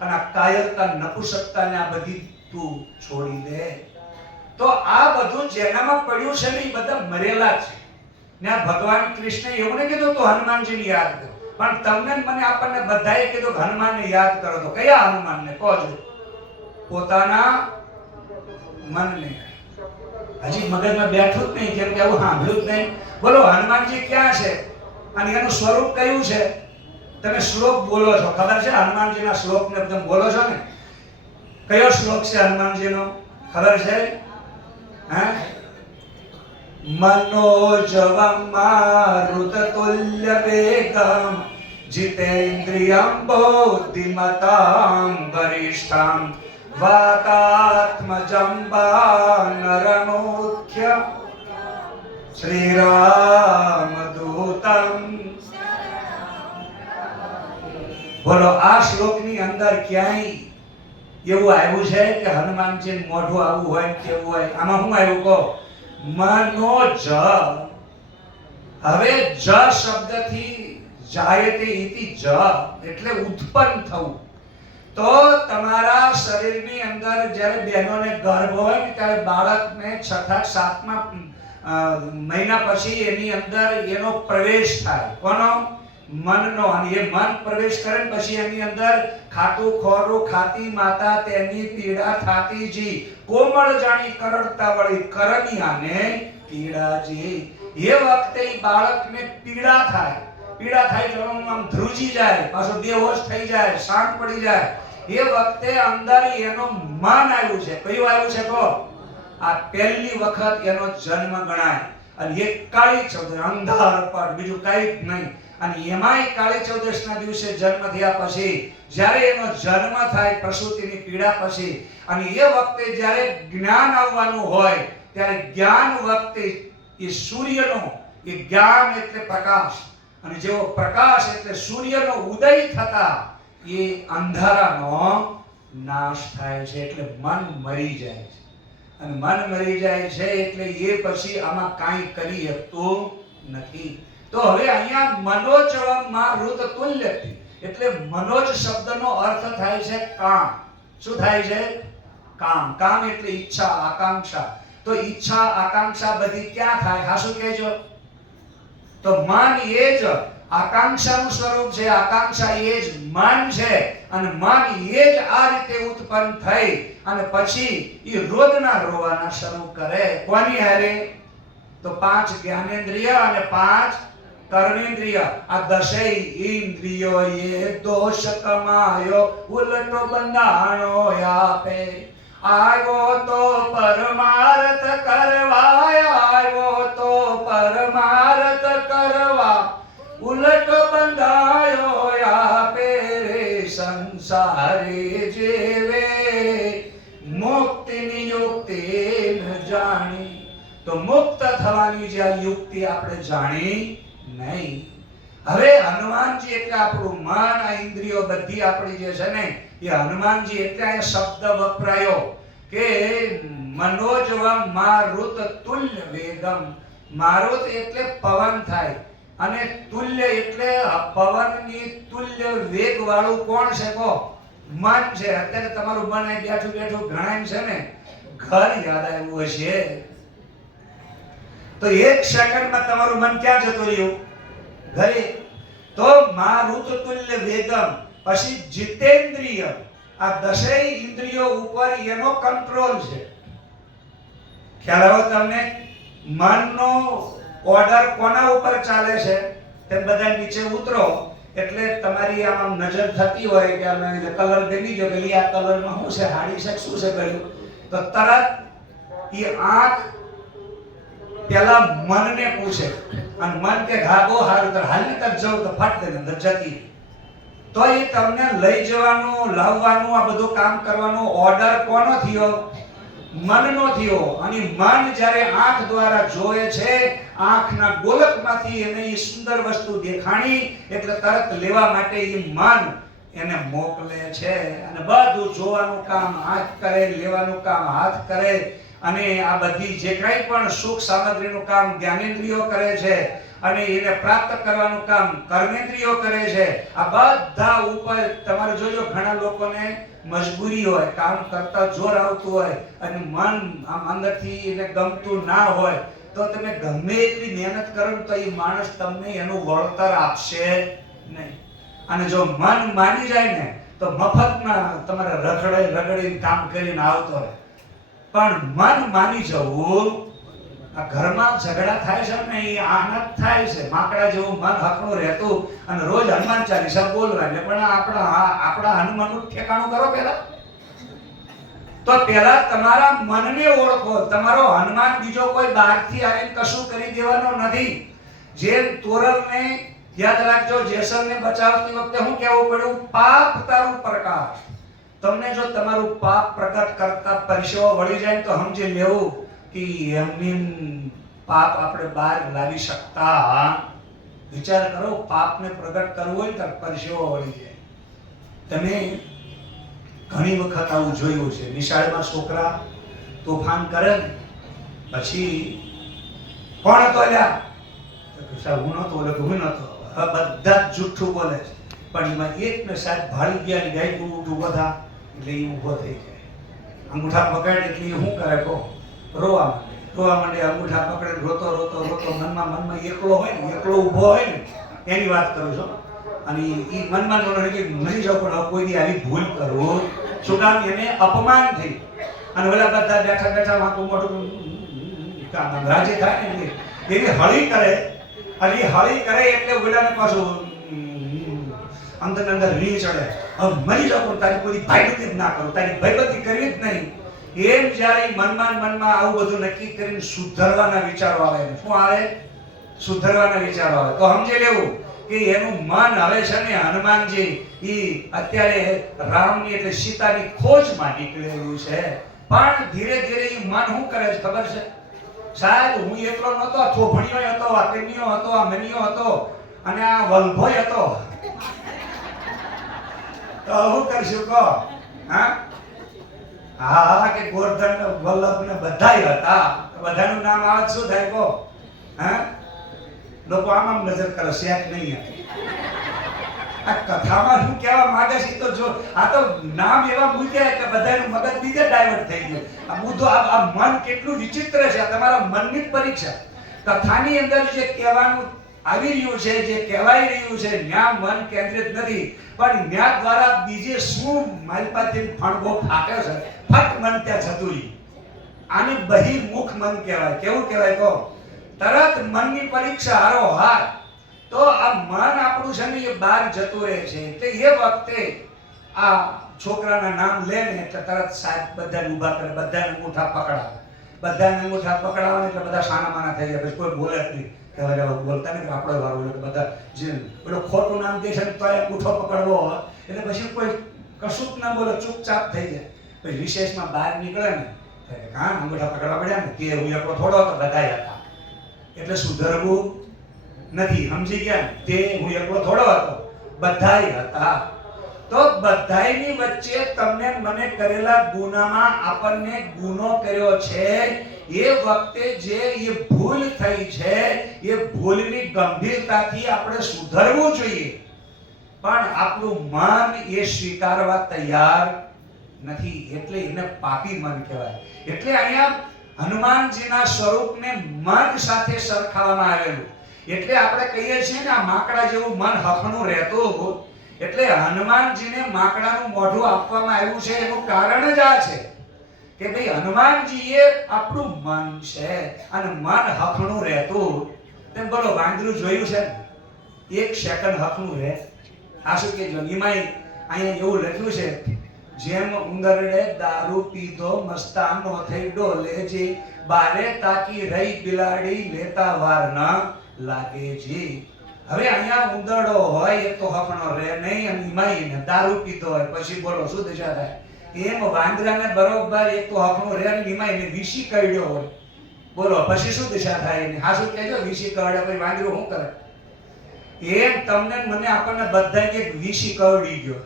અને આ કાયરતા, નપુસકતાને આ બધી તું છોડી દે. તો આ બધું જેનામાં પડ્યું છે ને એ બધા મરેલા છે. ને ભગવાન કૃષ્ણે એવું નહીં કીધું તો હનુમાનજીને યાદ કરો, પણ તમને મને આપણને બધાએ કીધું કે હનુમાનને યાદ કરો. તો કયા હનુમાનને કહો છો? પોતાના મનને. હજી મગજમાં બેઠું જ નહીં, કેમ કે આવું સાંભળ્યું જ નહીં. બોલો હનુમાનજી ક્યાં છે અને એનું સ્વરૂપ કયું છે? તમે શ્લોક બોલો છો, ખબર છે? હનુમાનજીના શ્લોકને તમે બોલો છો ને? કયો શ્લોક છે હનુમાનજીનો? ખબર છે? હા, मनोजवं मारुततुल्य वेगं जितेन्द्रियं बुद्धिमतां वरिष्ठं वातात्मजं वानरमुख्य श्रीरामदूतं. બોલો આ શ્લોકની અંદર ક્યાંય એવું આવ્યું છે કે હનુમાનજી મોઢું આવું હોય કેવું હોય? આમાં શું આવ્યું કહો? મનોજ. હવે જ શબ્દથી જાયતે ઇતિ જ એટલે ઉત્પન્ન થવું. તો તમારા શરીરની અંદર જ્યારે બહેનોને ગર્ભ હોય ને ત્યારે બાળકને 6થા 7મા મહિના પછી એની અંદર એનો પ્રવેશ થાય. કોનો? મનનો. અને એ મન પ્રવેશ કરે ને પછી એની અંદર ખાતું ખોરું ખાતી માતા તેની પીડા થાતી જી કોમળ જાણી કરડતા વળી કરનિયાને પીડાજી. એ વખતે બાળકને પીડા થાય. પીડા થાય એટલે આમ ધ્રુજી જાય, પાછો બેહોશ થઈ જાય, શાંત પડી જાય. એ વખતે અંદર એનો મન આવ્યું છે. કયું આવ્યું છે કહો? આ પહેલી વખત એનો જન્મ ગણાય. અને એક કાળી ચૌદશ, અંધાર પડ, બીજું કઈ જ નહીં. અને એમાંય કાળી ચૌદશના દિવસે જન્મ થયા પછી જ્યારે એનો જન્મ થાય પ્રસૂતિની પીડા પછી, અને એ વખતે જ્યારે જ્ઞાન આવવાનું હોય ત્યારે જ્ઞાન વખતે એ સૂર્યનો, એ જ્ઞાન એટલે પ્રકાશ, અને જેવો પ્રકાશ એટલે સૂર્યનો ઉદય થતા એ અંધારાનો નાશ થાય છે. એટલે મન મરી જાય છે. અને મન મરી જાય છે એટલે એ પછી આમાં કાંઈ કરી શકતું નથી. તો હવે અહીંયા મનોજવમ મારુત તુલ્યતિ એટલે મનોજ શબ્દનો અર્થ થાય છે કામ. શું થાય છે? કામ. કામ એટલે ઈચ્છા, આકાંક્ષા. તો ઈચ્છા, આકાંક્ષા બધી ક્યાં થાય? હા શું કહેજો? તો મન એ જ આકાંક્ષાનું સ્વરૂપ છે. આકાંક્ષા એ જ મન છે અને મન એ જ આ રીતે ઉત્પન્ન થઈ અને પછી એ રોદના રોવાના શરૂ કરે. કોની હારે? તો 5 જ્ઞાનેન્દ્રિય અને 5 કર્મેન્દ્રિય. આ દશેય ઇન્દ્રિયો એ દોષ કમાયો ઉલટો બંધાણો આપે. આવ્યો તો પરમાર્થ કરવા, આવ્યો તો પરમાર્થ કરવા, ઉલટ બંધાયો આપે રે સંસારે જેવે મુક્તિની યુક્તિ ન જાણી. તો મુક્ત થવાની જે યુક્તિ આપણે જાણી નહીં. હવે હનુમાનજી એટલે આપણું મન, આ ઇન્દ્રિયો બધી આપણી જે છે ને એ હનુમાનજી એટલે આ શબ્દ વપરાયો કે મનોજવમ મારુત તુલ્ય વેગમ. મારુત એટલે પવન થાય અને તુલ્ય એટલે પવનની તુલ્ય વેગ વાળું કોણ છે? કહો. મન છે. અત્યારે તમારું મન અહીં બેઠું બેઠું ઘણાય છે ને ઘર યાદ આવ્યું હશે તો 1 સેકન્ડમાં તમારું મન ક્યાં જતું રહ્યું? ઘરે. તો મારુત તુલ્ય વેગમ. પછી જીતેન્દ્રિય. આ દશેય ઇન્દ્રિયો ઉપર એનો કંટ્રોલ છે. ખ્યાલ આવ્યો તમને? મનનો ઓર્ડર કોના ઉપર ચાલે છે? તેમ બધા નીચે ઉતરો એટલે તમારી આમ નજર થતી હોય કે આમ કલર ગમી ગયો કે આ કલરમાં શું છે, હાડી છે, શું છે કર્યું, તો તરત એ આંખ પેલા મનને પૂછે અને મન કે ઘાગો હારું તો હાલની તક જવું તો ફટ દઈને અંદર જતી. તો એ તમને લઈ જવાનું, લાવવાનું, આ બધું કામ કરવાનો ઓર્ડર કોનો થયો? મનનો થયો. અને મન જ્યારે આંખ દ્વારા જોવે છે, આંખના ગોલકમાંથી એને એ સુંદર વસ્તુ દેખાણી એટલે તરત લેવા માટે એ મન એને મોકલે છે અને બધું જોવાનું કામ આંખ કરે, લેવાનું કામ હાથ કરે અને આ બધી જે કંઈ પણ સુખ સામગ્રીનું કામ જ્ઞાનેન્દ્રિયો કરે છે અને એને પ્રાપ્ત કરવાનું કામ કર્મેન્દ્રિયો કરે છે. આ બધા ઉપર તમારે જોજો ઘણા લોકોને મજબૂરી હોય, કામ કરતા જોર આવતું હોય અને મન આમ અંદરથી એને ગમતું ના હોય તો તમે ગમે એટલી મહેનત કરો તો એ માણસ તમને એનું વળતર આપશે નહીં. અને જો મન માની જાય ને તો મફતમાં તમારે રગડીને કામ કરીને આવતો રહે. પણ મન માની જવું, આ ઘરમાં ઝઘડા થાય છે ને એ આનંદ થાય છે. માકડા જેવું મન હકનું રહેતું અને રોજ હનુમાન ચાલીસા બોલવાની. પણ આપણા હનુમાનનું ઠેકાણું કરો પહેલા. તો પહેલા તમારા મનને ઓળખો. તમારો હનુમાન બીજો કોઈ બહારથી આવીને કશું કરી દેવાનો નથી. જેમ તોરલને યાદ રાખજો, જેસલને બચાવતી વખતે શું કહેવું પડ્યું? પાપ તારું પ્રકાશ. તમને જો તમારું પાપ પ્રગટ કરતા પરસેવો વળી જાય તો સમજી લેવું કે એમની પાપ આપણે બહાર લાવી શકતા. વિચાર કરો, પાપને પ્રગટ કરવું હોય તો પરસેવો વળી જાય. તમે ઘણી વખત આવું જોયું છે. નિશાળમાં છોકરા તોફાન કરે ને પછી કોણ હતો? લ્યા હું નતો, ઓલે હું નતો. બધા જ જુઠ્ઠું બોલે છે પણ એમાં એકને સાહેબ ભાળી ગયા ને ગાય ઊંધું બધા એટલે એ ઊભો થઈ જાય. અંગૂઠા પકડે એટલે એ શું કરે? કહો. રોવા માંડે. અંગૂઠા પકડે રોતો મનમાં એકલો હોય ને, એકલો ઊભો હોય ને એની વાત કરું છું. અને એ મનમાં કે મરી જાવ પણ કોઈ દી આવી ભૂલ કરવું શું કામ? એને અપમાન થઈ અને ઓલા બધા બેઠા વાંકું મોટું રાજી થાય ને એની હળી કરે અને એ હળી કરે એટલે ઓલાને પાછું અંદર રી ચડે. હવે મરી જાવ પણ તારી કોઈ ભાઈબંધી ના કરું, તારી ભાઈબંધી કરવી જ નહીં. એમ જ્યારે મનમાં આવું બધું નક્કી કરીને સુધરવાના વિચારો આવે. શું આવે? સુધરવાના વિચારો આવે. તો સમજી લેવું કે એનું મન હવે છે ને હનુમાનજી ઈ અત્યારે રામની એટલે સીતાની ખોજમાં નીકળેલું છે. પણ ધીરે ધીરે ઈ મન શું કરે છે ખબર છે? સાહેબ હું એકલો નહોતો, આ થોભણીયો હતો, આ પેનિયો હતો, આ મનિયો હતો અને આ વલ્ભોય હતો. તો શું કરશું કહો? હા, હા કે ગોરધન ને વલ્લભ ને બધાય હતા. બધાનું નામ આવે શું થાય કહો? હા, લોકો આમ નજર કરે શેક નહીં. આ કથામાં શું કહેવા માંગે છે તો જો આ તો નામ એવા મૂક્યા કે બધાનું મગજ બીજે ડાયવર્ટ થઈ ગયું. આ મુદ્દો આ મન કેટલું વિચિત્ર છે. આ તમારા મનની પરીક્ષા. કથાની અંદર જે કહેવાનું આવી રહ્યું છે, જે કહેવાય રહ્યું છે, ન્યા મન કેન્દ્રિત નથી, પણ ન્યા દ્વારા બીજે શું મારી પાસે ફણગો ફાટે છે, ફટ મન ત્યાં જતું રહ્યું. આને બહિર્મુખ મન કહેવાય. કેવું કહેવાય કહો? તરત મનની પરીક્ષા હારો હાર. તો આ મન આપણું છે ને એ બહાર જતું રહે છે. એટલે એ વખતે આ છોકરાના નામ લે ને એટલે તરત સાહેબ બધાને ઊભા કરે, બધાને અંગૂઠા પકડાવે. બધાને અંગૂઠા પકડાવે એટલે બધા સાનામાના થઈ જાય. પછી કોઈ બોલે જ નહીં. કહેવાય બોલતા નહીં કે આપણો વાર બોલે. બધા જે પેલો ખોટું નામ દે છે ને તો અંગૂઠો પકડવો હોય એટલે પછી કોઈ કશું જ ના બોલે, ચૂપચાપ થઈ જાય. પછી વિશેષમાં બહાર નીકળે ને હા અંગૂઠા પકડવા પડ્યા ને કે હું એકલો થોડો હતો, બધા હતા. એટલે સુધરવું નથી. સમજી ગયા? તે હું એકલો થોડો હતો, બધાય હતા. તો બધાયની વચ્ચે તમને મને કરેલા ગુનામાં આપણને ગુનો કર્યો છે એ વખતે જે એ ભૂલ થઈ છે એ ભૂલની ગંભીરતાથી આપણે સુધરવું જોઈએ. પણ આપણું મન એ સ્વીકારવા તૈયાર નથી. એટલે એને પાપી મન કહેવાય. એટલે અહીંયા હનુમાનજીના સ્વરૂપને મન સાથે સરખાવવામાં આવેલું. એટલે આપણે કહીએ છીએ ને આ માકડા જેવું મન હખનું રહેતું. એટલે હનુમાનજીને માકડાનું મોઢું આપવામાં આવ્યું છે. એનું કારણ જ આ છે કે ભાઈ હનુમાનજી એ આપણું મન છે અને મન હખનું રહેતું. તેમ બોલો વાંદરું જોયું છે એક સેકન્ડ હખનું રહે? આ શું કે નિમાઈ અહીંયા એવું લખ્યું છે, જેમ ઉંદરડે દારૂ પીધો મસ્તાનો થઈ ડોલેજી, બારે તાકી રહી બિલાડી લેતા વાર ન લાગેજી. હવે અહીંયા ઉંદરડો હોય એક તો હકનો રહે નહીં અને નિમાઈને દારૂ પીધો હોય પછી બોલો શું દશા થાય? એમ વાંદરાને બરોબર એક તો હકનો રહે અને નિમાઈને વિશી કરડ્યો હોય, બોલો પછી શું દશા થાય? હા શું કહેજો વિશી કરડે પછી વાંદરું શું કરે? એમ તમને મને આપણને બધાને એક વિશી કરડી ગયો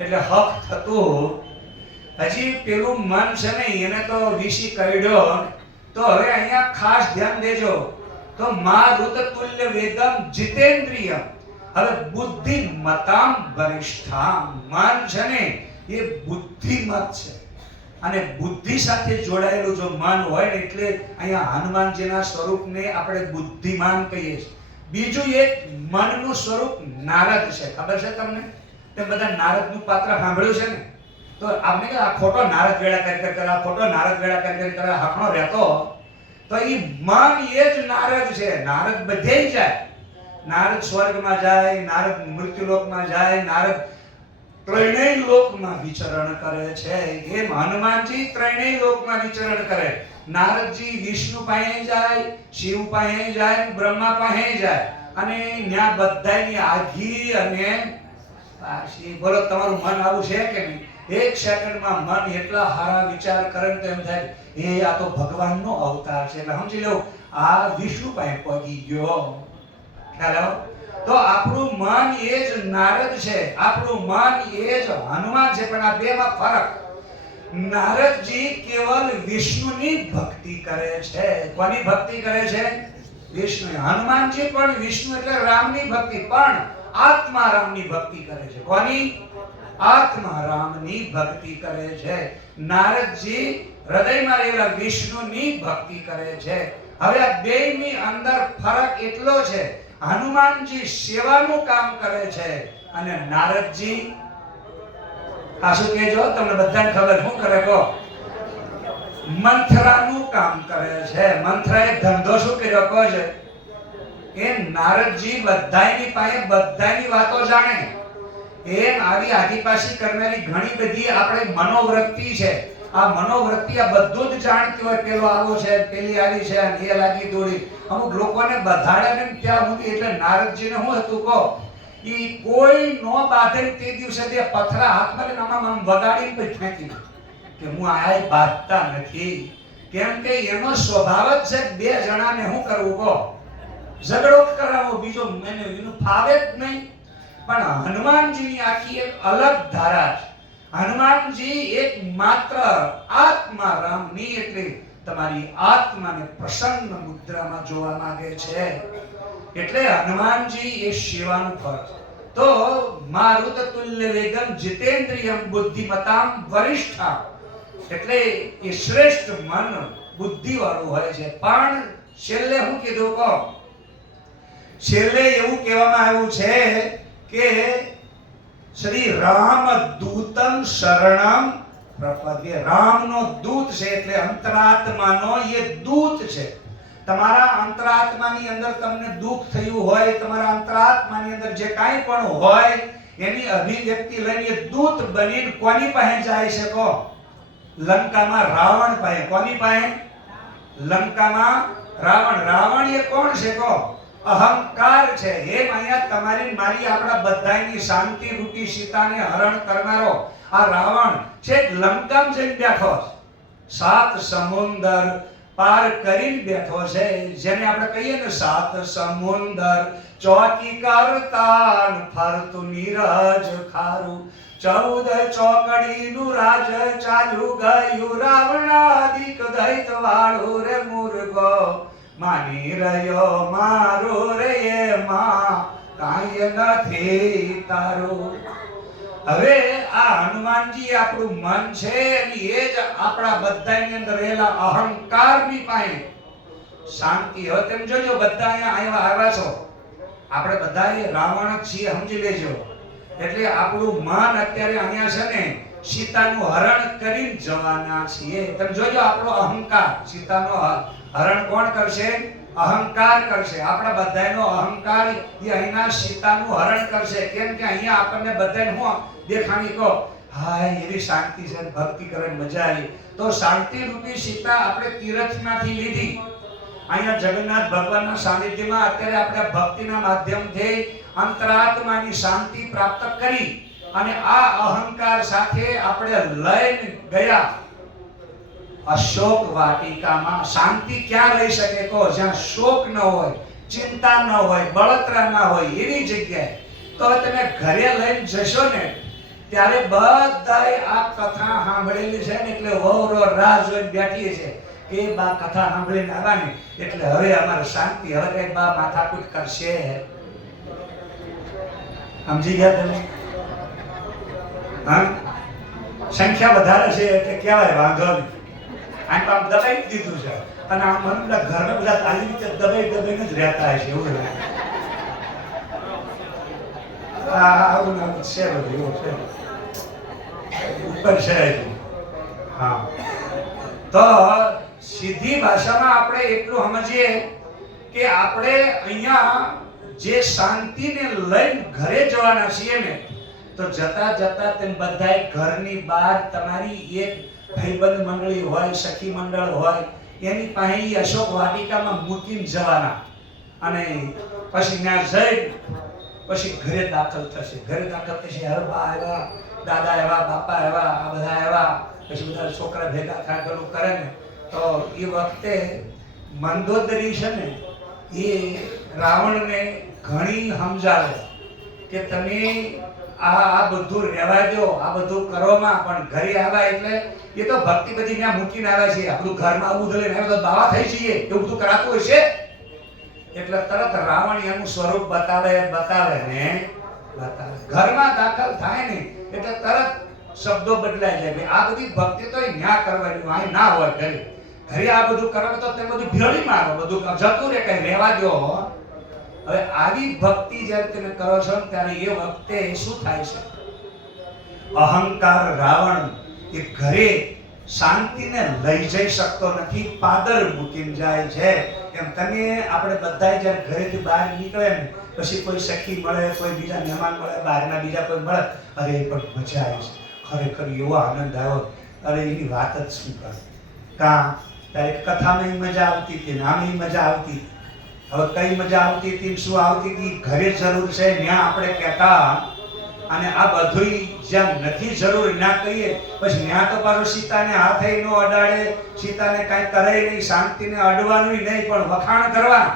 એટલે હક થતું. હજી પેલું મન છે ને એને તો વિશી કરડ્યો. તો હવે અહીંયા ખાસ ધ્યાન દેજો. તો મારુત તુલ્ય વેદમ જીતેન્દ્રિયમ. હવે બુદ્ધિમતામ વરિષ્ઠામ. મન છે ને એ બુદ્ધિમત છે અને બુદ્ધિ સાથે જોડાયેલું જો મન હોય ને એટલે અહીંયા હનુમાનજીના સ્વરૂપને આપણે બુદ્ધિમાન કહીએ છીએ. બીજું એક મનનું સ્વરૂપ નારદ છે. ખબર છે તમને? તે બધા નારદનું પાત્ર સાંભળ્યું છે ને? તો આપણે કે આ ખોટો નારદ વેળા કરી કરે, આ ખોટો નારદ વેળા કરી કરે, હકનો રહેતો. તો એ મન એ જ નારદ છે. નારદ બધે જાય. નારદ સ્વર્ગમાં જાય, નારદ મૃત્યુલોકમાં જાય, નારદ ત્રણેય લોકમાં વિચરણ કરે છે. એમ હનુમાનજી ત્રણેય લોકમાં વિચરણ કરે. નારદજી વિષ્ણુ પાસે જાય, શિવ પાસે જાય, બ્રહ્મા પાસે જાય અને ત્યાં બધાની આઘી અને બોલો તમારું મન આવું છે કે નહીં? એક સેકન્ડમાં મન એટલા સારા વિચાર કરે તો એમ થાય એ આ તો ભગવાનનો અવતાર છે. એટલે સમજી લો આ વિષ્ણુ પાસે પહોંચી ગયો. ખ્યાલ આવ્યો? તો આપણું મન એ જ નારદ છે, આપણું મન એ જ હનુમાન છે. પણ આ બેમાં ફરક. નારદજી કેવલ વિષ્ણુની ભક્તિ કરે છે. કોની ભક્તિ કરે છે? વિષ્ણુ. હનુમાનજી પણ વિષ્ણુ એટલે રામની ભક્તિ, પણ આત્મા રામની ભક્તિ કરે છે. કોની? આત્મા રામની ભક્તિ કરે છે. નારદજી હૃદયમાં રહેલા વિષ્ણુની ભક્તિ કરે છે. હવે આ બેયની અંદર ફરક એટલો છે, હનુમાનજી સેવાનું કામ કરે છે અને નારદજી આ શું કહેજો તમને બધાને ખબર શું કરે કહો? મંથરાનું કામ કરે છે. મંથરાએ ધંધો શું કર્યો કહો છે? એમ નારદજી બધાની પાસે બધાની વાતો જાણે. એમ આવી આદિપાસી કરનારી ઘણી બધી આપણે મનોવૃત્તિ છે. આ મનોવૃત્તિ આ બધું જ જાણતી હોય. પેલો આવો છે, પેલી આવી છે, એ લાગી દોડી. અમુક લોકોને બધાડે ને ત્યાં સુધી. એટલે નારદજીને શું હતું કહો? ઈ કોઈ નો બાધે તે દિવસે તે પથરા હાથમાં લઈને આમ વગાડીને પછી ફેંકી કે હું આય બાધતા નથી. કેમ કે એનો સ્વભાવ જ છે બે જણાને શું કરવું કહો? ઝઘડો કરાવો. બીજો એનું ફાવે જ નહીં. પણ હનુમાનજીની આખી એક અલગ ધારા છે. હનુમાનજી એક માત્ર આત્મા રામની એટલે તમારી આત્માને પ્રસન્ન મુદ્રામાં જોવા માંગે છે. એટલે હનુમાનજી એ સેવાનું ફળ. તો મારુત તુલ્ય વેગમ જીતેન્દ્રિયમ બુદ્ધિમતામ વરિષ્ઠા, એટલે એ શ્રેષ્ઠ મન બુદ્ધિ વાળું હોય છે. પણ છેલ્લે હું કીધું કહો, છેલ્લે એવું કહેવામાં આવ્યું છે કે શ્રી રામ દૂતમ શરણમ પ્રપદ્ય. રામનો દૂત છે એટલે અંતરાત્માનો એ દૂત છે. તમારા અંતરાત્માની અંદર તમને દુઃખ થયું હોય, તમારા અંતરાત્માની અંદર જે કાંઈ પણ હોય એની અભિવ્યક્તિ લઈને દૂત બનીને કોની પાસે જાય છે? કહો. લંકામાં રાવણ પાસે. કોની પાસે? લંકામાં રાવણ. રાવણ એ કોણ છે? કહો. અહંકાર છે. એમ અહીંયા તમારી મારી આપણા બધાની શાંતિ રૂપી સીતાને હરણ કરનારો આ રાવણ છે લંકામાં જઈને બેઠો છે. 7 સમુદ્ર પાર કરીને બેઠો છે. જેને આપણે કહીએ ને 7 સમુદ્ર ચોકી કરતા ફરતું નીરજ ખારું, 14 ચોકડીનું રાજ ચાલુ ગયું, રાવણ અધિક દૈત વાળું રે મુર્ગો માની રહ્યો મારું રે એમાં કાંઈ નથી તારું. હવે આ હનુમાનજી આપણું મન છે અને એ જ આપણા બધાની અંદર રહેલા અહંકારની પાસે શાંતિ. હવે તેમ જોજો, બધા અહીંયા આવ્યા છો, આપણે બધા રાવણ જ છીએ, સમજી લેજો. એટલે આપણું મન અત્યારે અહીંયા છે ને સીતાનું હરણ કરીને જવાના છીએ. તમે જોજો, આપણો અહંકાર સીતાનો હરણ કોણ કરશે? અહંકાર કરશે. આપણા બધાનો અહંકાર એ અહીંના સીતાનું હરણ કરશે. કેમ કે અહીંયા આપણને બધાને હું દેખાણી કહો, હાય એવી શાંતિ છે, ભક્તિ કરવાની મજા આવી. તો શાંતિ રૂપી સીતા આપણે તીર્થમાંથી લીધી. અહીંયા જગન્નાથ ભગવાનના સાનિધ્યમાં અત્યારે આપણે ભક્તિના માધ્યમથી અંતરાત્માની શાંતિ પ્રાપ્ત કરી અને આ અહંકાર સાથે આપણે લઈને ગયા અશોક વાટિકામાં. શાંતિ ક્યાં રહી શકે? કહો. જ્યાં શોક ન હોય, ચિંતા ન હોય, બળતરા ન હોય એવી જગ્યાએ. તો તમે ઘરે લઈને જશો ને ત્યારે બધાય આ કથા સાંભળેલી છે ને એટલે વહુરો રાહ જોઈને બેઠી છે કે બા કથા સાંભળીને આવવાની એટલે હવે અમારે શાંતિ, હવે કઈ બા માથાકૂટ કરશે. સમજી ગયા તમે? હા, સંખ્યા વધારે છે એટલે કહેવાય વાંધો નહીં. આમ આમ દબાઈ દીધું છે અને આમ બધા ઘરના બધા આવી રીતે દબાઈને જ રહેતા હશે એવું લાગે. આવું છે બધું એવું છે ઉપર છે. હા, તો સીધી ભાષામાં આપણે એટલું સમજીએ કે આપણે અહીંયા જે શાંતિને લઈને ઘરે જવાના છીએ ને, તો જતા જતા તેમ બધાય ઘરની બહાર તમારી એક ભાઈબંધ મંડળી હોય, સખી મંડળ હોય, એની પાસે અશોક વાટિકામાં મૂકીને જવાના અને પછી ત્યાં જઈ પછી ઘરે દાખલ થશે. ઘરે દાખલ થશે, હવે બા આવ્યા, દાદા આવ્યા, બાપા આવ્યા, આ બધા આવ્યા, પછી બધા છોકરા ભેગા થાય પેલું કરે ને. તો એ વખતે મંદોદરી છે ને એ રાવણને ઘણી સમજાવે કે તમે આ બધું રહેવા દો, આ બધું કરોમાં, પણ ઘરે આવ્યા એટલે એ તો ભક્તિ બધી ત્યાં મૂકીને આવ્યા છે, આપણું ઘરમાં આવું લઈને આવ્યા તો બાવા થઈ જઈએ એવું બધું કરાતું હશે. એટલે તરત રાવણ એનું સ્વરૂપ બતાવે ને બતાવે. ઘરમાં દાખલ થાય ને એટલે તરત શબ્દો બદલાઈ જાય. આ બધી ભક્તિ તો ન્યા કરવાની, અહીં ના હોય. ઘરે ઘરે આ બધું કરો તો તે બધું ભેળી મારો, બધું જતું રે, કઈ રહેવા દો. હવે આવી ભક્તિ જ્યારે તમે કરો છો ત્યારે એ વખતે શું થાય છે? અહંકાર રાવણ એ ઘરે શાંતિને લઈ જઈ શકતો નથી, પાદર મૂકીને જાય છે. એમ તમે આપણે બધા જ્યારે ઘરેથી બહાર નીકળે ને પછી કોઈ સખી મળે, કોઈ બીજા મહેમાન મળે, બહારના બીજા કોઈ મળે, અરે એ પણ મજા આવી છે, ખરેખર એવો આનંદ આવ્યો, અરે એની વાત જ શું કરે. કાં ત્યારે કથામાં મજા આવતી હતી, આમ મજા આવતી. હવે કઈ મજા આવતી હતી, શું આવતી હતી? ઘરે જરૂર છે ત્યાં આપણે કહેતા, અને આ બધું જ્યાં નથી જરૂર ના કહીએ પછી ત્યાં તો પાછું સીતાને હાથે નો અડાડે, સીતાને કાંઈ કરે નહીં, શાંતિને અડવાનું નહીં પણ વખાણ કરવા.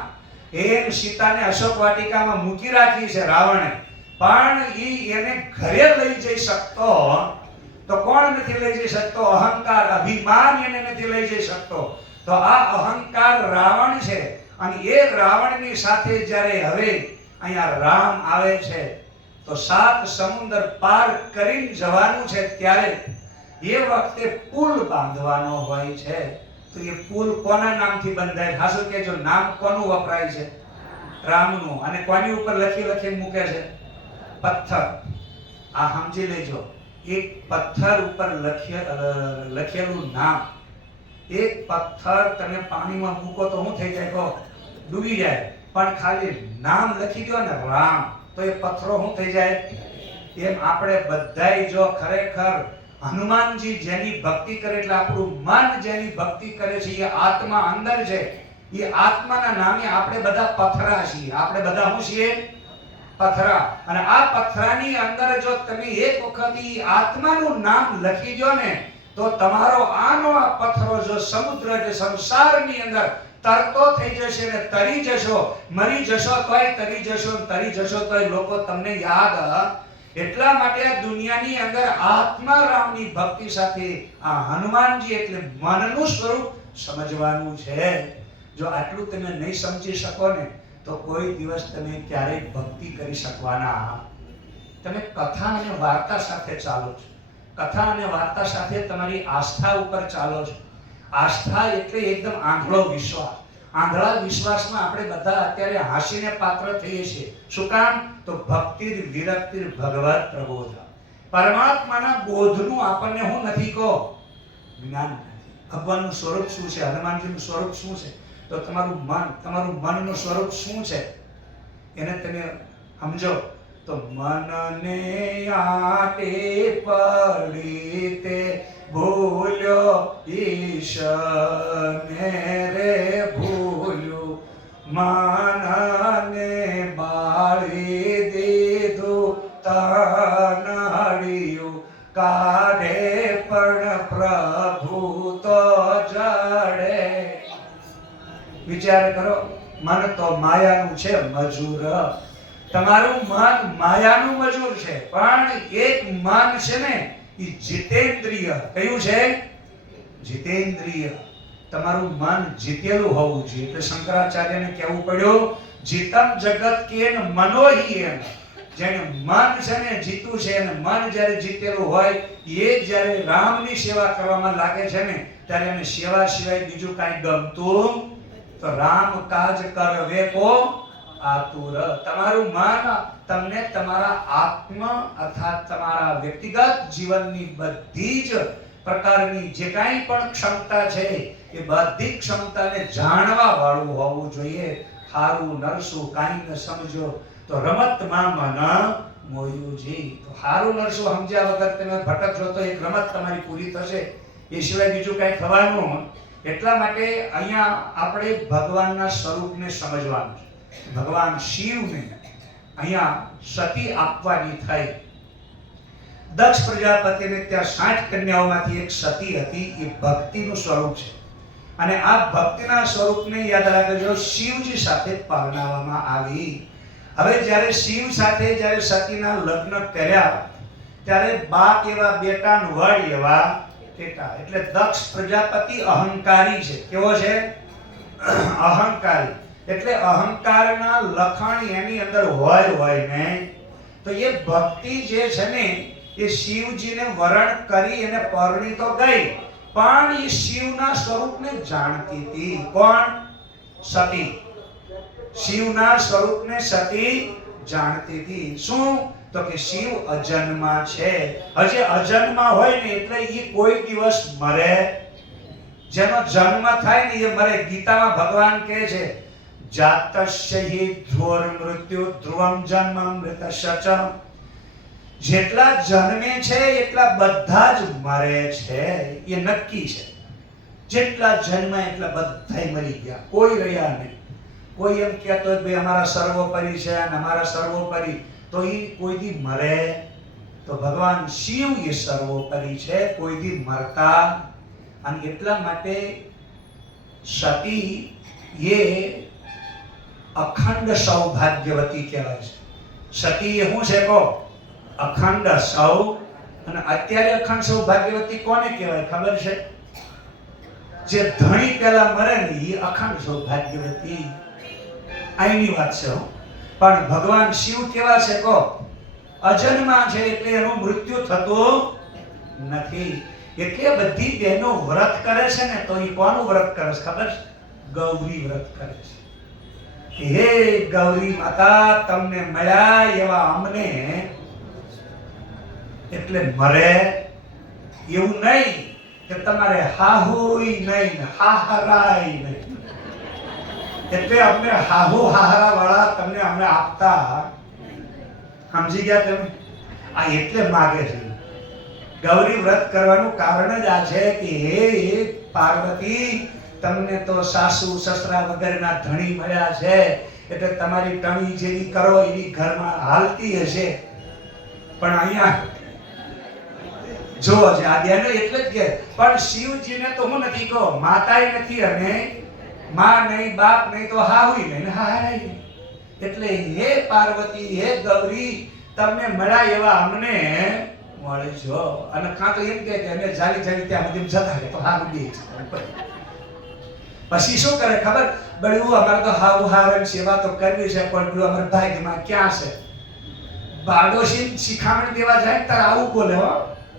એમ સીતાને અશોક વાટિકામાં મૂકી રાખી છે રાવણે, પણ એને ઘરે લઈ જઈ શકતો તો કોણ નથી લઈ જઈ શકતો? અહંકાર, અભિમાન એને નથી લઈ જઈ શકતો. તો આ અહંકાર રાવણ છે, અને એ રાવણની સાથે જ્યારે હવે અહીંયા રામ આવે છે તો 7 સમુદ્ર પાર કરીને જવાનું છે, ત્યારે એ વખતે પુલ બાંધવાનો હોય છે. તો એ પુલ કોના નામથી બંધાય? હાસુ કહેજો, નામ કોનું વપરાય છે? રામનું. અને કોની ઉપર લખી મૂકે છે? પથ્થર. આ સમજી લેજો, એક પથ્થર ઉપર લખેલું નામ. એક પથ્થર તમે પાણીમાં મૂકો તો શું થઈ જાય? કહો, ડૂબી જાય. પણ ખાલી નામ લખી દો ને રામ, તો એ પથ્થરો શું થઈ જાય? એમ આપણે બધાય જો ખરેખર હનુમાનજી જેની ભક્તિ કરે, એટલે આપણું મન જેની ભક્તિ કરે છે, એ આત્મા અંદર છે, એ આત્માના નામે આપણે બધા પથરા છીએ. આપણે બધા શું છીએ? પથરા. અને આ પથરાની અંદર જો તમે એક વખત ઈ આત્માનું નામ લખી દો ને, તો તમારો આનો આ પથરો જો સમુદ્ર કે સંસારની અંદર તરતો થઈ જશે ને તરી જશો. મરી જશો તોય તરી જશો, તરી જશો તોય લોકો તમને યાદ. એટલા માટે આ દુનિયાની અંદર આત્મા રામની ભક્તિ સાથે આ હનુમાનજી એટલે મનનું સ્વરૂપ સમજવાનું છે. જો આટલું તમે નહીં સમજી શકો ને, તો કોઈ દિવસ તમે ક્યારેય ભક્તિ કરી શકવાના. તમે કથા અને વાર્તા સાથે ચાલો છો, કથા અને વાર્તા સાથે તમારી આસ્થા ઉપર ચાલો છો. આસ્થા એટલે એકદમ આંધળો વિશ્વાસ. આંધળા વિશ્વાસમાં આપણે બધા અત્યારે હાસીને પાત્ર થઈએ છીએ. શું કામ? તો ભક્તિર વિરક્તિર ભગવત પ્રબોધ. પરમાત્માના બોધનું આપણને હું નથી કહો, જ્ઞાન નથી. ભગવાનનું સ્વરૂપ શું છે? હનુમાનજીનું સ્વરૂપ શું છે? તો તમારું મન, તમારું મનનું સ્વરૂપ શું છે એને તમે સમજો. તો મનને આટે પડી તે ભૂલ્યો ઈશને રે ભૂલ્યું, મનને બાળી દીધું તનડ્યું, કાઢે પણ પ્રભુ તો જડે. વિચાર કરો, મન તો માયાનું છે મજૂર. તમારું મન માયાનું મજૂર છે, પણ એક મન છે ને એ જીતેન્દ્રિય. કયું છે? જીતેન્દ્રિય. તમારું મન જીતેલું હોવું જોઈએ. એટલે શંકરાચાર્યને કહેવું પડ્યું, જીતમ જગત કેન મનોહિયેન. જેને મન છે ને જીતું છે, અને મન જ્યારે જીતેલું હોય એ જ્યારે રામની સેવા કરવામાં લાગે છે ને, ત્યારે એને સેવા સિવાય બીજું કાંઈ ગમતું. તો રામ કાજ કરવે કો આતુર. તમારું મન તમને તમારા આત્મ અર્થાત તમારા વ્યક્તિગત જીવનની બધી જ પ્રકારની જે કાંઈ પણ ક્ષમતા છે, એ બધી ક્ષમતાને જાણવા વાળું હોવું જોઈએ. હારું નરસું કાંઈ ન સમજો તો રમતમાં મન મોયું જી. તો હારું નરસું સમજ્યા વગર તમે ભટકશો તો એક રમત તમારી પૂરી થશે, એ સિવાય બીજું કાંઈ થવાનું. એટલા માટે અહીંયા આપણે ભગવાનના સ્વરૂપને સમજવાનું છે. ભગવાન શિવને અહીંયા સતી આપવાની થઈ. દક્ષ પ્રજાપતિને ત્યાં 60 કન્યાઓમાંથી એક સતી હતી. એ ભક્તિનું સ્વરૂપ છે, અને આ ભક્તિના સ્વરૂપને યાદ રાખજો, શિવજી સાથે પરણાવવામાં આવી. હવે જ્યારે શિવ સાથે જ્યારે સતીના લગ્ન કર્યા, ત્યારે બાપ એવા બેટા, વડ એવા બેટા. એટલે દક્ષ પ્રજાપતિ અહંકારી છે. કેવો છે? અહંકારી. એટલે અહંકારના લક્ષણ એની અંદર હોય ને, તો એ ભક્તિ જે છે ને, એ શિવજીને વરણ કરી અને પરણી તો ગઈ, પણ એ શિવના સ્વરૂપને જાણતી હતી. કોણ? સતી. શિવના સ્વરૂપને સતી જાણતી હતી. શું? તો કે શિવ અજન્મા છે. હજી અજન્મા હોય ને એટલે એ કોઈ દિવસ મરે. જેનો જન્મ થાય ને એ મરે. ગીતામાં ભગવાન કહે છે, જાતસ્ય હિ ધ્રુવર મૃત્યુ ધ્રુવમ જન્મમ મૃતસ્ય ચ. જેટલા જન્મે છે એટલા બધા જ મરે છે, એ નક્કી છે. જેટલા જન્મ્યા એટલા બધાય મરી ગયા, કોઈ રહ્યા નહીં. કોઈ એમ કહેતો ભાઈ અમારા સર્વોપરી છે અને અમારા સર્વોપરી, તો એ કોઈ દી મરે? તો ભગવાન શિવ એ સર્વોપરી છે, કોઈ દી મરતા. અને એટલા માટે સતી એ અખંડ સૌભાગ્યવતી કહેવાય છે. સતી એ શું છે કહો? અખંડ સૌભાગ્યવતી. અને અત્યારે અખંડ સૌભાગ્યવતી કોને કહેવાય ખબર છે? જે ધણી પહેલા મરે ને એ અખંડ સૌભાગ્યવતી. અહીંની વાત છે. પણ ભગવાન શિવ કેવા છે કહો? અજન્મા છે, એટલે એનું મૃત્યુ થતું નથી. એટલે બધી બહેનો વ્રત કરે છે ને, તો એ કોનું વ્રત કરે છે ખબર છે? ગૌરી વ્રત કરે છે. હે ગૌરી માતા, તમને મળ્યા એવા અમને, એટલે મરે એવું નહીં કે તમારે હાહુય નહીં ને હાહરાય નહીં. એટલે અમને હાહુ હાહરા વાળા તમને અમને આપતા. સમજી ગયા તમે? આ એટલે માગે છે. ગૌરી વ્રત કરવાનું કારણ જ આ છે કે હે પાર્વતી, તમને તો સાસુ સસરા વગરના ધણી મળ્યા છે, એટલે તમારી ટણી જેવી કરો એવી ઘરમાં હાલતી હશે. પણ અહીંયા જો છે આ બેનો એટલે જ કે પણ શિવજીને તો હું નથી કહો, માતાય નથી અને માં નહીં, બાપ નહીં, તો હાહુય નહીં ને હારાય નહીં. એટલે હે પાર્વતી, હે ગૌરી, તમને મળ્યા એવા અમને મળજો. અને કાં તો એમ કે અમે જાલી જાલી ત્યાં સુધી જતા રહે તો હારું દે. પછી શું કરે ખબર? બળવું અમારે તો હાવ હારણ સેવા તો કરવી છે, પણ પેલું અમારે ભાગ્યમાં ક્યાં છે? પાડોશી શિખામણ દેવા જાય ત્યારે આવું બોલે. હો,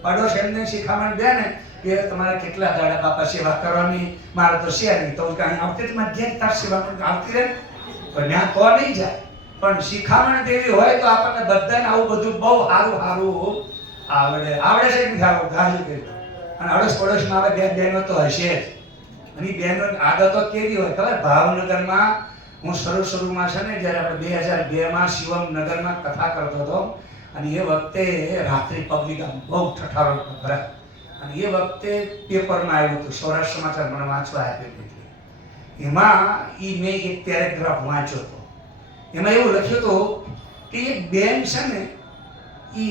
પાડોશ એમને શિખામણ દે ને કે તમારે કેટલા દાડા બાપા સેવા કરવાની, મારે તો છે નહીં, તો કઈ આવતી જ માં ઘેર તાર સેવા આવતી રહે. પણ ત્યાં તો નહીં જાય. પણ શિખામણ દેવી હોય તો આપણને બધાને આવું બધું બહુ સારું સારું આવડે. આવડે છે કે ખાવ ગાજુ કે. અને અડોશ પડોશમાં આવે બે બહેનો તો હશે જ. અને બહેનો આદતો કેવી હોય ખબર? ભાવનગરમાં હું શરૂમાં છે ને, જ્યારે આપણે 2002માં શિવમ નગરમાં કથા કરતો હતો, અને એ વખતે રાત્રિ પબ્લિક બહુ ઠઠારો ભરાય. અને એ વખતે પેપરમાં આવ્યું હતું, સૌરાષ્ટ્ર સમાચાર મને વાંચવા આપ્યું. એમાં મેં એક પેરેગ્રાફ વાંચ્યો હતો. એમાં એવું લખ્યું હતું કે એક બેન છે ને, એ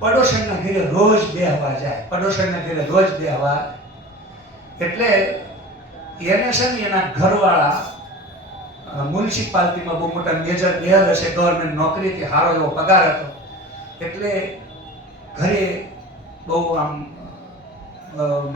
પડોશીના ઘરે રોજ બેહવા જાય. પડોશીના ઘરે રોજ બેહવા એટલે એને છે ને એના ઘરવાળા મ્યુનિસિપાલિટીમાં બહુ મોટા મેજર મેયર હશે, ગવર્મેન્ટ નોકરીથી સારો એવો પગાર હતો. એટલે ઘરે બહુ આમ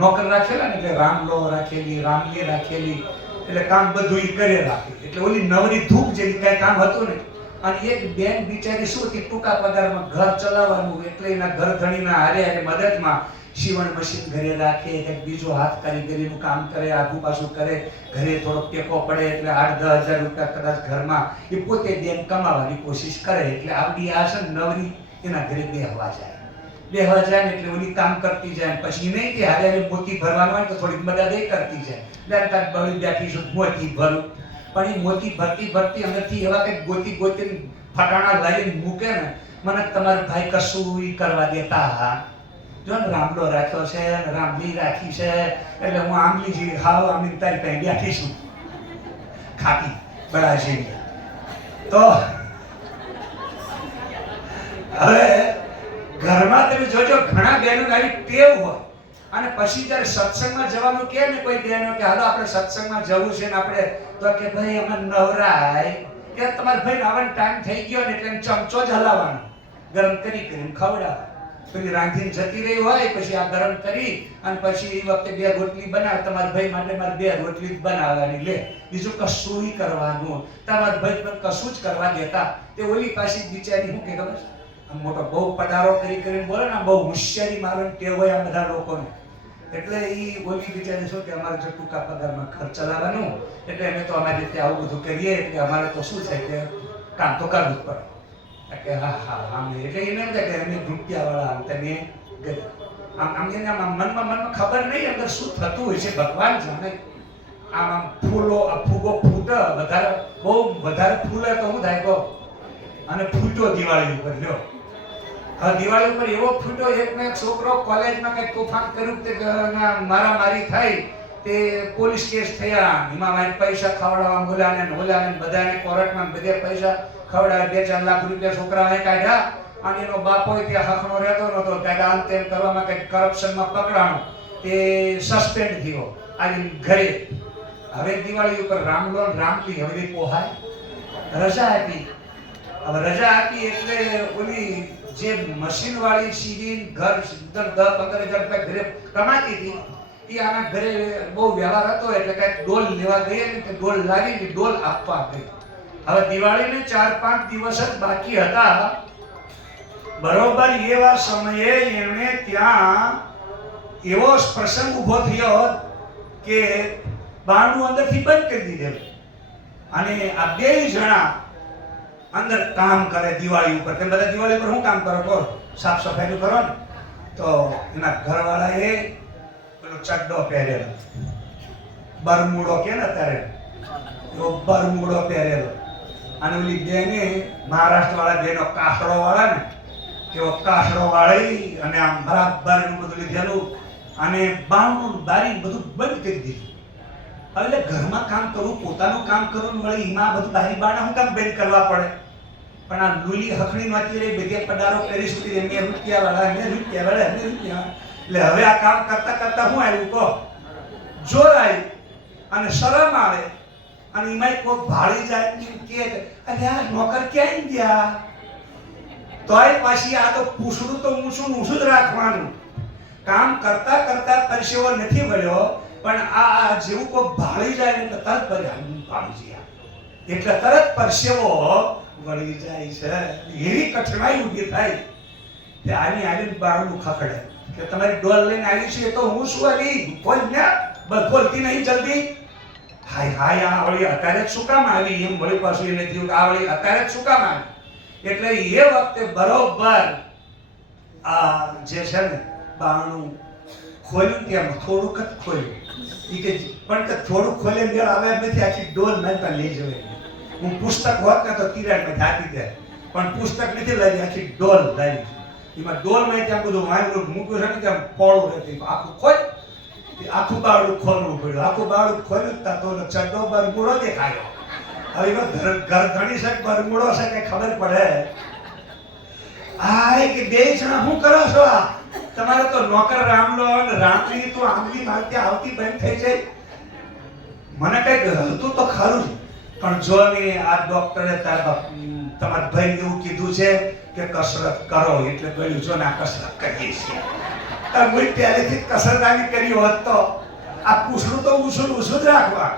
નોકર રાખેલા ને, એટલે રામલો રાખેલી, રામલી રાખેલી, એટલે કામ બધું ઈ કરે રાખે. એટલે ઓલી નવરી ધૂપ જેવી કઈ કામ હતું ને. અને એક બેન બિચારી શું હતી, ટૂંકા પગારમાં ઘર ચલાવવાનું, એટલે એના ઘર ધણીના હારે હારે મદદમાં સીવણ મશીન ઘરે રાખે, કંઈક બીજો હાથ કારીગરીનું કામ કરે, આગુ પાછું કરે, ઘરે થોડોક ટેકો પડે, એટલે 8-10 હજાર રૂપિયા કદાચ ઘરમાં એ પોતે બેન કમાવાની કોશિશ કરે. એટલે આવડી આ છે નવરી એના ઘરે બેહવા જાય ને, એટલે ઓલી કામ કરતી જાય. પછી નહીં કે હારે હારે મોતી ભરવાનું હોય તો થોડીક મદદ એ કરતી જાય. એટલે બળી બેઠી છું મોતી ભરું. પણ એ મોતી ભરતી ભરતી અંદરથી એવા કંઈક ગોતીને ફટાણા લાવીને મૂકે ને, મને તમારા ભાઈ કશું ઈ કરવા દેતા. હા જો ને, રામલો રાખ્યો છે ને રામલી રાખી છે, એટલે હું આમલી જેવી હાવ આમલી તારી પાસે બેઠી છું, ખાટી બળા જેવી. તો હવે ઘરમાં તમે જોજો, ઘણા બહેનો આવી ટેવ હોય. અને પછી જ્યારે સત્સંગમાં જવાનું કહે ને કોઈ બહેનો કે હાલો આપણે સત્સંગમાં જવું છે ને આપણે, તો કે ભાઈ અમે નવરાય કે તમારા ભાઈ આવવાનો ટાઈમ થઈ ગયો ને, એટલે ચમચો જ હલાવવાનો, ગરમ કરીને ખવડાવવા. પેલી રાંધીને જતી રહી હોય, પછી આ ગરમ કરી અને પછી એ વખતે 2 રોટલી બનાવે. તમારા ભાઈ માટે મારે 2 રોટલી જ બનાવવાની, લે બીજું કશું કરવાનું. તમારા ભાઈ પણ કશું જ કરવા દેતા. તે ઓલી પાછી બિચારી શું કે ખબર છે, આમ મોટો બહુ પડારો કરીને બોલે ને, બહુ હોશિયારી મારવાની ટેવ હોય આ બધા લોકોને. એટલે એ ઓલી બિચારી શું કે અમારે જો ટૂંકા પગારમાં ઘર ચલાવવાનું, એટલે અમે તો અમારી રીતે આવું બધું કરીએ, એટલે અમારે તો શું થાય કે કામ તો કરવું જ પડે. કે હા હા આમ. એટલે એને એમ થાય કે અમે રૂપિયાવાળા આમ તમે આમ એને મનમાં ખબર નહીં અંદર શું થતું હોય છે, ભગવાન જાણે. આમ ફૂલો ફૂગો ફૂટે વધારે, બહુ વધારે ફૂલે તો શું થાય કહો? અને ફૂટો દિવાળી ઉપર લ્યો. હવે દિવાળી ઉપર એવો ફૂટો, એક છોકરો કોલેજમાં કંઈક તોફાન કર્યું કે મારામારી થઈ, તે પોલીસ કેસ થયા. એમાં મારે પૈસા ખવડાવવા બોલાને બધાને કોર્ટમાં બધે પૈસા ખવડાવે. 2-4 લાખ રૂપિયા છોકરાએ કાઢ્યા. અને એનો બાપો ત્યાં હકનો રહેતો નતો, કાંઈક આમ તેમ કરવામાં કંઈક કરપ્શનમાં પકડાણો, તે સસ્પેન્ડ થયો આજે ઘરે. હવે દિવાળી ઉપર રામલો રામલી હવે પોહાય, રજા આપી. હવે રજા આપી એટલે ઓલી જે મશીન વાળી સીવી ઘર 10-15 હજાર રૂપિયા ઘરે કમાતી હતી, એ આના ઘરે બહુ વ્યવહાર હતો એટલે કઈક ડોલ લેવા ગઈ ને કે ડોલ લાવી ડોલ આપવા ગઈ. હવે દિવાળીને 4-5 દિવસ જ બાકી હતા. બરોબર એવા સમયે એમણે ત્યાં એવો પ્રસંગ ઉભો થયો કે બારણું અંદરથી બંધ કરી દીધેલું અને આ બે જણા અંદર કામ કરે દિવાળી ઉપર. તમે બધા દિવાળી ઉપર શું કામ કરો? કહો, સાફ સફાઈ કરો ને. તો એના ઘરવાળાએ પેલો ચડ્ડો પહેરેલો, બરમુડો કે ને અત્યારે એવો બરમુડો પહેરેલો, અને ઓલી બેને મહારાષ્ટ્ર વાળા બેનો કાસડો વાળા ને એવો કાસડો વાળી અને આમ બરાબર બધું લીધેલું અને બારણું બારી બધું બંધ કરી દીધું. એટલે ઘરમાં કામ કરવું, પોતાનું કામ કરવું, વળી એમાં બધું બારી બારણા શું કામ બંધ કરવા પડે? પણ આ લુલી હખણી નહોતી રહી, બધે પડારો પહેરી સુધી એમને રૂપિયા વાળા એટલે હવે આ કામ કરતા કરતા શું આવ્યું કહો? જોર આવ્યું અને શરમ આવે અને એમાં કોઈ ભાળી જાય કે અરે આ નોકર ક્યાંય ગયા? તોય પાછી આ તો પૂછડું તો ઊંચું જ રાખવાનું. કામ કરતા કરતા પરસેવો નથી વળ્યો, પણ આ જેવું કોઈ ભાળી જાય ને તરત ભાળી જાય એટલે તરત પરસેવો વળી જાય છે. એવી કઠણાઈ ઊભી થાય કે આની આવીને બારણું ખખડે કે તમારી ડોલ લઈને આવી છે તો હું શું આવી ખોલ ને ખોલતી નહીં જલ્દી. હાય હાય આ વળી અત્યારે જ શું કામ આવી? એમ વળી પાછું એને થયું આ વળી અત્યારે જ શું કામ આવી? એટલે એ વખતે બરોબર આ જે છે ને બારણું ખોલ્યું ત્યાં થોડુંક જ ખોલ્યું. એ કે પણ કે થોડુંક ખોલે મેળ આવે નથી, આખી ડોલ નતા લઈ જવાય. હું પુસ્તક હોત ને તો તિરાડમાં આપી દે, પણ પુસ્તક નથી લાવી, આખી ડોલ લાવી. એમાં ડોલમાં ત્યાં બધું વાંગલું મૂક્યું છે ને ત્યાં પોળું રહેતું. આખું ખોલ, આખું બાવડું ખોલવું પડ્યું. આખું બાવડું ખોલ્યું તો ચડ્ડો બરમુડો દેખાયો. હવે એનો ઘર ધણી છે બરમુડો છે કે ખબર પડે? આ કે બે જણા શું કરો છો? તમારે તો નોકર રામલો અને રામલી તો આમલી મારતી આવતી બંધ થઈ જાય. મને કઈક હતું તો ખરું, પણ જો ને આ ડોક્ટરે તમારા ભાઈ એવું કીધું છે કે કસરત કરો એટલે ગળ્યું જો ને આ કસરત કરીએ છીએ. તમે પહેલેથી કસરત આવી કરી હોત તો આ પૂછડું તો ઊંચું જ રાખવા.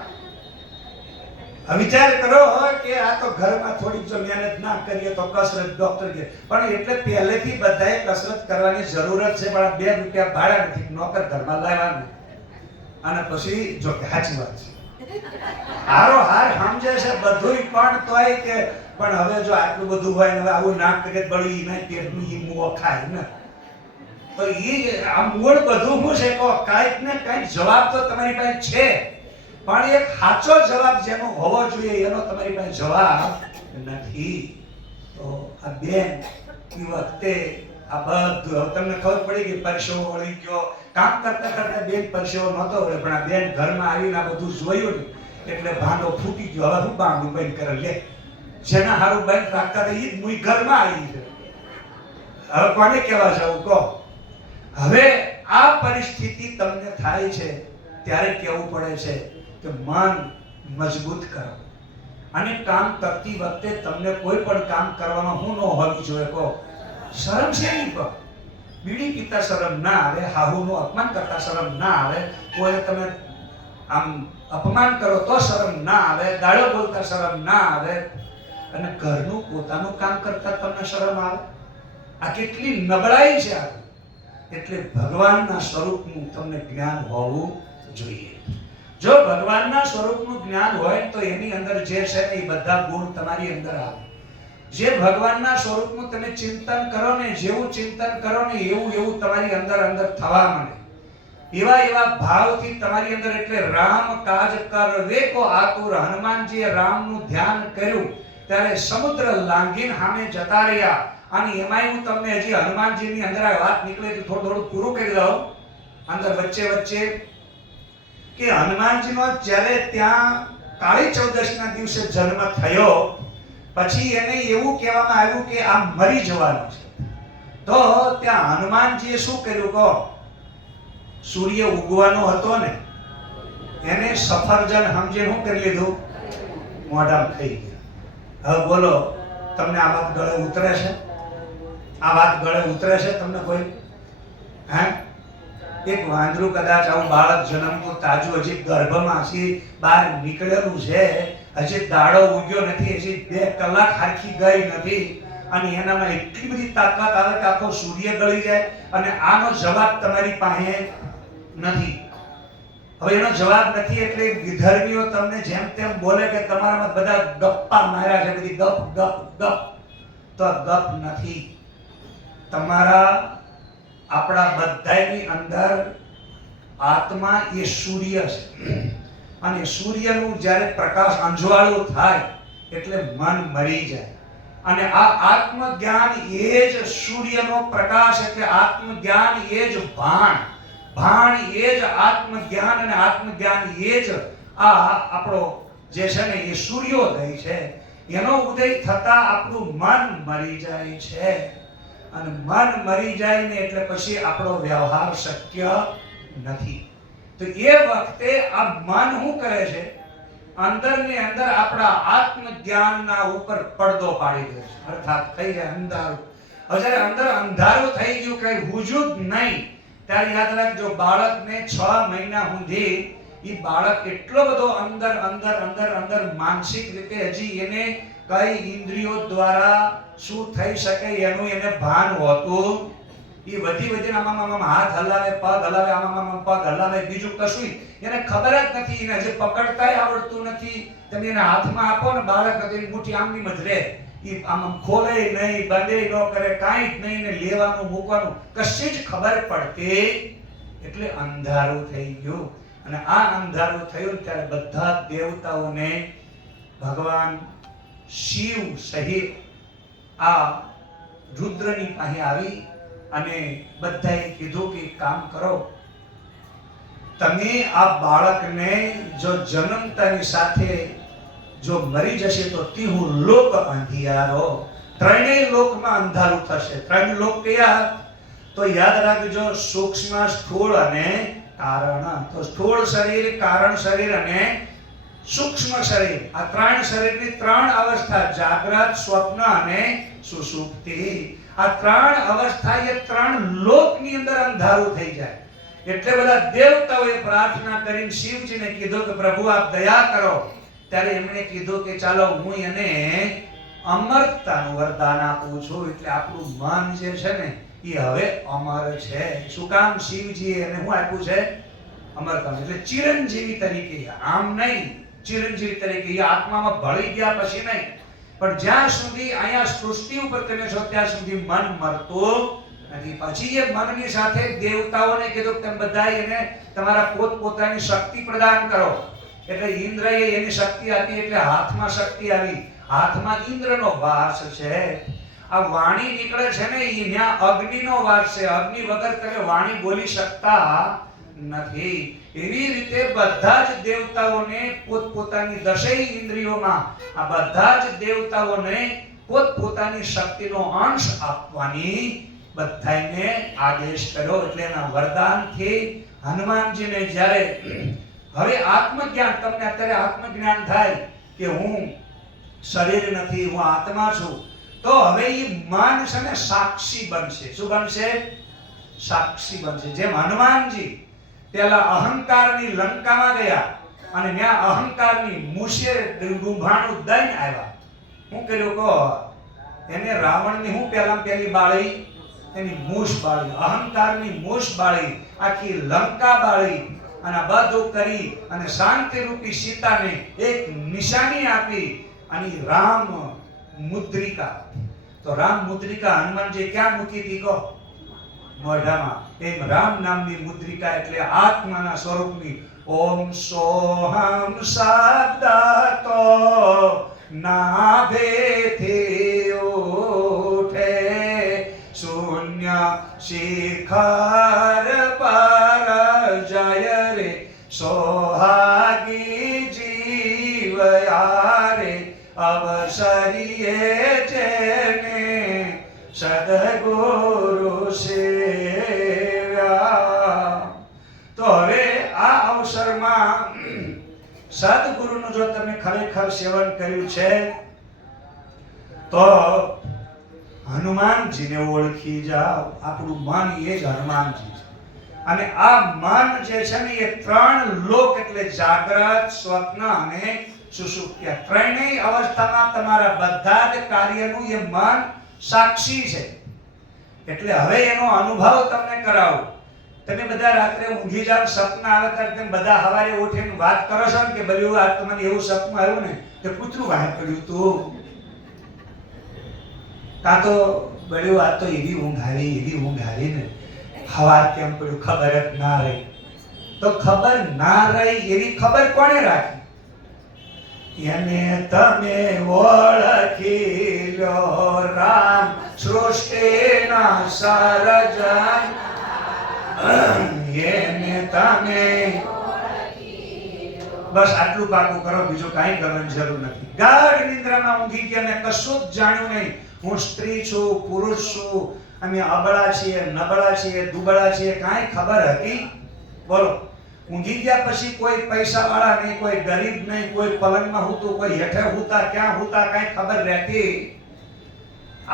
વિચાર કરો કે આ તો ઘરમાં થોડીક જો મહેનત ના કરીએ તો કસરત ડોક્ટર કે, પણ એટલે પહેલેથી બધાએ કસરત કરવાની જરૂરત છે. પણ આ 2 રૂપિયા ભાડા નથી, નોકર ઘરમાં લાવવાનું. અને પછી જો કે સાચી વાત છે, હારો હાર સમજે છે બધુંય, પણ તોય કે પણ હવે જો આટલું બધું હોય ને હવે આવું નાક કરે બળી ના પેટનું ઈ મુઓ ખાય ને તો ઈ આ મૂળ બધું શું છે કહો? કાંઈક ને કાંઈક જવાબ તો તમારી પાસે છે, પણ એક સાચો જવાબ જેનો હોવો જોઈએ એનો તમારી પાસે જવાબ નથી. તો આ બેન એ વખતે આ બધું તમને ખબર પડી કે પરસેવો વળી ગયો. કામ કરતા કરતા બેન પરસેવો નહોતો વળે, પણ આ બેન ઘરમાં આવીને આ બધું જોયું ને એટલે ભાંડો ફૂટી ગયો. હવે હું બાંધું બંધ કરે લે, જેના હારું બંધ રાખતા હતા એ જ મુઈ ઘરમાં આવી છે. હવે કોને કહેવા જવું કહો? હવે આ પરિસ્થિતિ તમને થાય છે ત્યારે કેવું પડે છે કે મન મજબૂત કરો. અને કામ કરતી વખતે તમને કોઈ પણ કામ કરવામાં હું ન હોવી જોઈએ કહો? શરમ છે નહીં કહો? બીડી પીતા શરમ ના આવે, હાહુનું અપમાન કરતા શરમ ના આવે, કોઈ તમે આમ અપમાન કરો તો શરમ ના આવે, ગાળો બોલતા શરમ ના આવે, અને ઘરનું પોતાનું કામ કરતા તમને શરમ આવે? આ કેટલી નબળાઈ છે આ. એટલે ભગવાનના સ્વરૂપનું તમને જ્ઞાન હોવું જોઈએ. જો ભગવાનના સ્વરૂપનું જ્ઞાન હોય તો એની અંદર જે છે એ બધા ગુણ તમારી અંદર આવે. જે ભગવાનના સ્વરૂપનું તમે ચિંતન કરો ને, જેવું ચિંતન કરો ને એવું તમારી અંદર થવા માંડે. એવા ભાવથી તમારી અંદર, એટલે રામ કાજ કરવે કો આતુર. હનુમાનજીએ રામનું ધ્યાન કર્યું ત્યારે સમુદ્ર લાંઘીને સામે જતા રહ્યા. અને એમાંય હું તમને હજી હનુમાનજીની અંદર આ વાત નીકળે તો થોડું પૂરું કરી દઉં અંદર વચ્ચે કે હનુમાનજીનો જ્યારે ત્યાં કાળી ચૌદશના દિવસે જન્મ થયો પછી એને એવું કહેવામાં આવ્યું કે આ મરી જવાનું છે. તો ત્યાં હનુમાનજીએ શું કર્યું કહો? સૂર્ય ઉગવાનો હતો ને એને સફરજન સમજીને શું કરી લીધું? મોઢામાં ખાઈ ગયા. હવે બોલો તમને આ વાત ગળે ઉતરે છે? આ વાત ગળે ઉતરે છે તમને કોઈ? હે? એક વાંદરું કદાચ આવું બાળક જન્મતું તાજું હજી ગર્ભમાંથી બહાર નીકળેલું છે, હજી દાડો ઉગ્યો નથી, હજી 2 કલાક હારખી ગઈ નથી, અને એનામાં એટલી બધી તાકાત આવે કે આખો સૂર્ય ગળી જાય, અને આનો જવાબ તમારી પાસે નથી. હવે એનો જવાબ નથી એટલે વિધર્મીઓ તમને જેમ તેમ બોલે કે તમારામાં બધા ગપ્પા માર્યા છે, બધી ગપ ગપ ગપ. તો ગપ નથી. તમારા આપણા બધાની અંદર આત્મા એ સૂર્ય છે, અને સૂર્યનું જ્યારે પ્રકાશ અંજવાળું થાય એટલે મન મરી જાય, અને આ આત્મજ્ઞાન એ જ સૂર્યનો પ્રકાશ, એટલે આત્મજ્ઞાન એ જ ભાણ, ભાણ એ જ આત્મજ્ઞાન, અને આત્મજ્ઞાન એ જ આ આપણો જે છે ને એ સૂર્યોદય છે. એનો ઉદય થતા આપણું મન મરી જાય છે, અને મન મરી જાય ને એટલે પછી આપણો વ્યવહાર શક્ય નથી. તો એ વખતે આ મન શું કરે છે? અંદરની અંદર આપણા આત્મજ્ઞાનના ઉપર પડદો પાડી દે છે, અર્થાત થઈ જાય અંધારું. હવે જ્યારે અંદર અંધારું થઈ ગયું, કઈ હુજું જ નહીં, ત્યારે યાદ રાખજો બાળકને 6 મહિના સુધી એ બાળક એટલો બધો અંદર અંદર અંદર અંદર માનસિક રીતે હજી એને કઈ ઇન્દ્રિયો દ્વારા શું થઈ શકે એનું એને ભાન હોતું. એ વધી આમાં હાથ હલાવે, પગ હલાવે, આમાં પગ હલાવે, બીજું કશું એને ખબર જ નથી, એને હજી પકડતાય આવડતું નથી. તમે એને હાથમાં આપો ને બાળક એની મુઠ્ઠી આમની જ રહે, એ આમ ખોલે નહીં, બંધે ન કરે, કાંઈ જ નહીં, ને લેવાનું મૂકવાનું કશી જ ખબર પડતી. એટલે અંધારું થઈ ગયું, અને આ અંધારું થયું ત્યારે બધા દેવતાઓને ભગવાન શિવ સહિત આ રુદ્રની પાસે આવી અને બધાએ કીધું કે કામ કરો, તમે આ બાળકને જો જન્મતાની સાથે જો મરી જશે તો તીહુ લોક અંધિયારો, 3 લોકમાં અંધારું થશે. 3 લોક કયા? તો યાદ રાખજો, સૂક્ષ્મ, સ્થૂળ અને કારણ. તો સ્થૂળ શરીર, કારણ શરીર અને સૂક્ષ્મ શરીર, આ 3 શરીરની 3 અવસ્થા, જાગ્રત, સ્વપ્ન અને સુષુપ્તિ. આ 3 અવસ્થા એ 3 લોકની અંદર અંધારું થઈ જાય. એટલે બધા દેવતાઓએ પ્રાર્થના કરીને શિવજીને કીધું કે પ્રભુ આપ દયા કરો. ત્યારે એમણે કીધું કે ચાલો હું એને અમરતાનું વરદાન આપું છું. એટલે આપણું મન જે છે ને એ હવે અમર છે. શું કામ? શિવજીએ એને શું આપ્યું છે? અમરતા. એટલે ચિરંજીવી તરીકે, આમ નહીં, ચિરંજીવી તરીકે. એ આત્મામાં ભળી ગયા પછી નહીં, પણ જ્યાં સુધી અહીંયા સૃષ્ટિ ઉપર તમે છો ત્યાં સુધી મન મરતું નથી. પછી એ મનની સાથે દેવતાઓને કીધું કે તમે બધા એને તમારા પોતપોતાની શક્તિ પ્રદાન કરો. એટલે ઇન્દ્રએ એની શક્તિ આપી, એટલે હાથમાં શક્તિ આવી. હાથમાં ઇન્દ્રનો વાસ છે. આ વાણી નીકળે છે ને એ ત્યાં અગ્નિનો વાસ છે. અગ્નિ વગર તમે વાણી બોલી શકતા નથી. એવી રીતે બધા જ દેવતાઓને પોતપોતાની 10 ઇન્દ્રિયોમાં આ બધા જ દેવતાઓને પોતપોતાની શક્તિનો અંશ આપવાની બધાને આદેશ કર્યો. એટલે એના વરદાનથી હનુમાનજીને જ્યારે હવે આત્મજ્ઞાન, તમને અત્યારે આત્મજ્ઞાન થાય કે હું શરીર નથી, હું આત્મા છું, તો હવે એ મન છે ને સાક્ષી બનશે. શું બનશે? સાક્ષી બનશે. જેમ હનુમાનજી પેલા અહંકારની લંકામાં ગયા અને ત્યાં અહંકારની મૂછે ડુંભાણું દઈને આવ્યા. શું કર્યું કહો? એને રાવણની હું પહેલી બાળી? એની મૂછ બાળી, અહંકારની મૂછ બાળી, આખી લંકા બાળી, અને બધું કરી અને શાંતિ રૂપી સીતાને એક નિશાની આપી, અને રામ મુદ્રિકા. તો રામ મુદ્રિકા હનુમાનજી ક્યાં મૂકી હતી કહો? મોઢામાં. એમ રામ નામની મુદ્રિકા એટલે આત્માના સ્વરૂપની. ઓમ સોહમ શબ્દ તો નાભેથી ઉઠે, શૂન્ય શિખર પર જય રે, સોહાગી જીવ યારે, અવસરીએ જેને સદગુરુ સેવ્યા. તો હવે આ અવસરમાં સદગુરુનું જો તમે ખરેખર સેવન કર્યું છે તો હનુમાનજીને ઓળખી જાઓ. આપણું મન એ જ હનુમાનજી છે. અને આ મન જે છે ને એ ત્રણ લોક એટલે જાગ્રત, સ્વપ્ન અને સુષુપ્તિ, ત્રણેય અવસ્થામાં તમારા બધા જ કાર્યનું એ મન સાક્ષી છે. એટલે હવે એનો અનુભવ તમને કરાવું. તમે બધા રાત્રે ઊંઘી જાવ, સપના આવે ત્યારે તમે બધા સવારે ઉઠીને વાત કરો છો ને કે બલ્યું આજ તમને એવું સપનું આવ્યું ને કે કૂતરું બહાર પડ્યું તું, કાં તો બલ્યું આ તો એવી ઊંઘ આવી ને સવાર કેમ પડ્યું ખબર જ ના રહી. તો ખબર ના રહી એવી ખબર કોણે રાખી? એને તમે ઓળખી લો રામ સૃષ્ટિના સર્જન, એને તમે બસ આટલું પાકું કરો, બીજું કાંઈ કરવાની જરૂર નથી. ગાઢ નિદ્રામાં ઊંઘી ગયા, મેં કશું જ જાણ્યું નહીં. હું સ્ત્રી છું, પુરુષ છું, અમે અબળા છીએ, નબળા છીએ, દુબળા છીએ, કાંઈ ખબર હતી? બોલો. ઊંઘી ગયા પછી કોઈ પૈસા વાળા નહીં, કોઈ ગરીબ નહીં, કોઈ પલંગમાં હૂતું, કોઈ હેઠે હૂતા, ક્યાં હૂતા, કાંઈ ખબર રહેતી?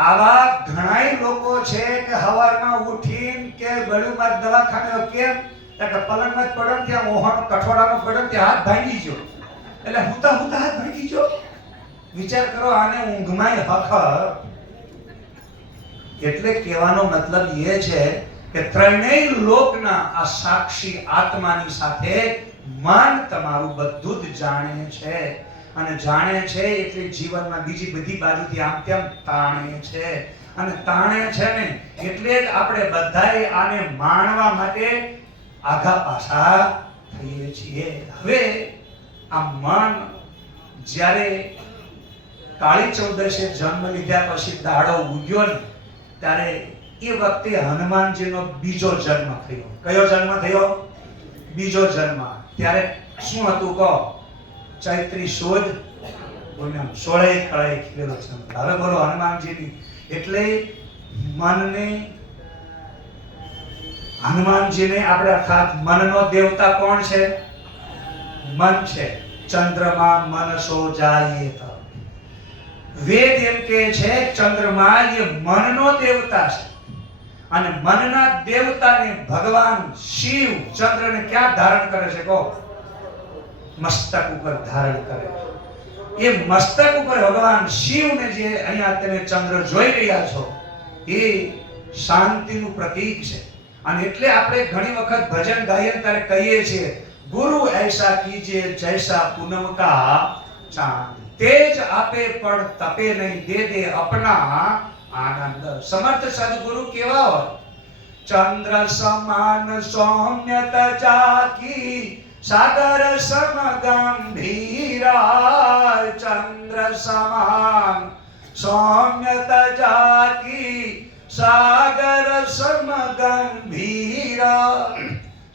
આવા ઘણાય લોકો છે કે સવારમાં ઉઠીને કે બળ્યું માર દવાખાને કેમ કે પલંગમાં જ પડ્યો ત્યાં ઓહણ કઠોળામાં પડ્યો ત્યાં હાથ ભાંગી ગયો, એટલે હૂતા હાથ ભાંગી ગયો. વિચાર કરો, આને ઊંઘમાંય હક. એટલે કહેવાનો મતલબ એ છે કે ત્રણેય લોકના આ સાક્ષી આત્માની સાથે મન તમારું બધું જ જાણે છે. અને જાણે છે એટલે જીવનમાં બીજી બધી બાજુથી આમ તેમ તાણે છે. અને તાણે છે ને એટલે જ આપણે બધાએ આને માણવા માટે આઘા પાછા થઈએ છીએ. હવે આ મન જ્યારે કાળી ચૌદશે જન્મ લીધા પછી દાડો ઉગ્યો ને ત્યારે એ વખતે હનુમાનજીનો બીજો જન્મ થયો. કયો જન્મ થયો? બીજો જન્મ. ત્યારે શું હતું કહો? ચૈત્રી સુદ પૂનમ 16 કળાએ ખીલેલો જન્મ. હવે બોલો હનુમાનજીની. એટલે હનુમાનજીને આપણે અર્થાત મનનો દેવતા કોણ છે? મન છે. ચંદ્રમા મનસો જાયેત. વેદ એમ કહે છે ચંદ્રમા એ મનનો દેવતા છે. અને મનના દેવતાને ભગવાન શિવ ચંદ્રને ક્યાં ધારણ કરે છે કહો? મસ્તક ઉપર ધારણ કરે છે. એ મસ્તક ઉપર ભગવાન શિવને જે અહીંયા તમે ચંદ્ર જોઈ રહ્યા છો એ શાંતિનું પ્રતીક છે. અને એટલે આપણે ઘણી વખત ભજન ગાઈએ ત્યારે કહીએ છીએ ગુરુ ऐसा कीजिए जैसा पूनम का चांद, तेज आपे पण तपे नहीं, दे दे अपना आनंद. समर्थ सदगुरु केवा હોય? चंद्र समान सौम्य तजाकी, सागर सम गंभीरा. चंद्र समान सौम्य तजाकी, सागर सम गंभीरा.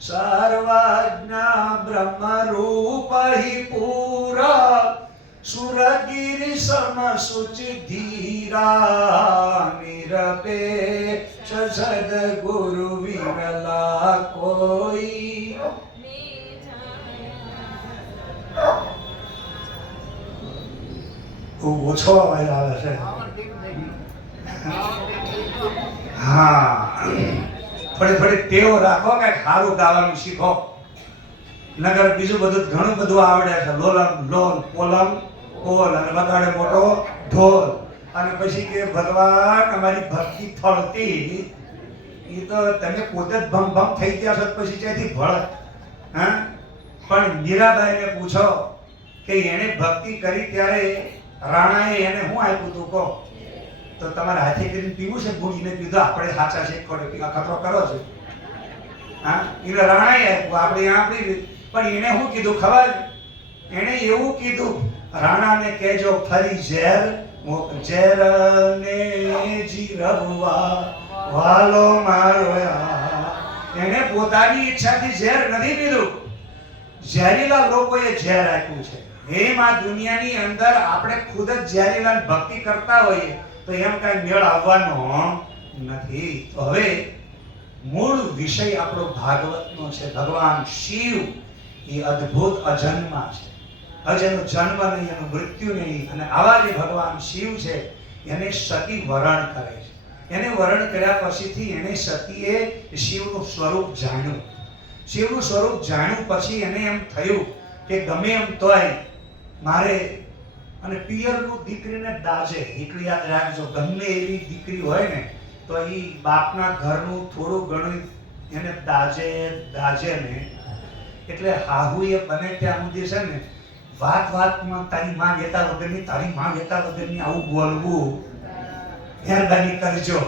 सर्वज्ञ ब्रह्म रूप ही पूरा, सुरगिरि सम सुचि धीरा. निरपेक्ष सद्गुरु विरला कोई. ઓછો અવાજ આવે છે. હા, થોડી ટેવ રાખો કે સારું ગાવાનું શીખો. નગર બીજું બધું ઘણું બધું આવડે છે. લોલમ લોલ, પોલમ પોલ, અને વગાડે મોટો ઢોલ. અને પછી કે ભગવાન અમારી ભક્તિ થળતી. એ તો તમે પોતે જ ભમ થઈ ગયા છો પછી ક્યાંથી ભળ? હા, પણ મીરાબાઈને પૂછો કે એને ભક્તિ કરી ત્યારે રાણાએ એને શું આપ્યું તું કહો? તો તમારે હાથે કરીને પીવું છે ગુડીને પીધું, આપણે સાચા છે ખોટે પીવા ખતરો કરો છો. હા, એને રાણાએ આપ્યું, આપણે આપણી. પણ એને શું કીધું ખબર? એને એવું કીધું રાણાને કહેજો ફરી ઝેર ઝેર ને જીરવા વાલો મારો. એને પોતાની ઈચ્છાથી ઝેર નથી પીધું, ઝેરીલા લોકોએ ઝેર આપ્યું છે. એમ આ દુનિયાની અંદર આપણે ખુદ જ ઝેરીલા ભક્તિ કરતા હોઈએ તો એમ કઈ મેળ આવવાનો નથી. તો હવે મૂળ વિષય આપણો ભાગવતનો છે. ભગવાન શિવ એ અદ્ભુત અજન્મા છે. જેનો જન્મ નહીં, એનું મૃત્યુ નહીં. અને આવા જે ભગવાન શિવ છે એને સતી વરણ કરે છે. એને વર્ણન કર્યા પછીથી એને સતીએ શિવનું સ્વરૂપ જાણ્યું. શિવનું સ્વરૂપ જાણ્યું પછી એને એમ થયું કે ગમે એમ તોય મારે, અને પિયરનું દીકરીને દાજે. એકલી યાદ રાખજો, ગમે એવી દીકરી હોય ને તો એ બાપના ઘરનું થોડું ઘણું એને દાજે ને. એટલે હાહુએ બને ત્યાં સુધી છે ને વાતમાં તારી માં વેતા વગરની, તારી માં વેતા વગરની આવું બોલવું મહેરબાની કરજો.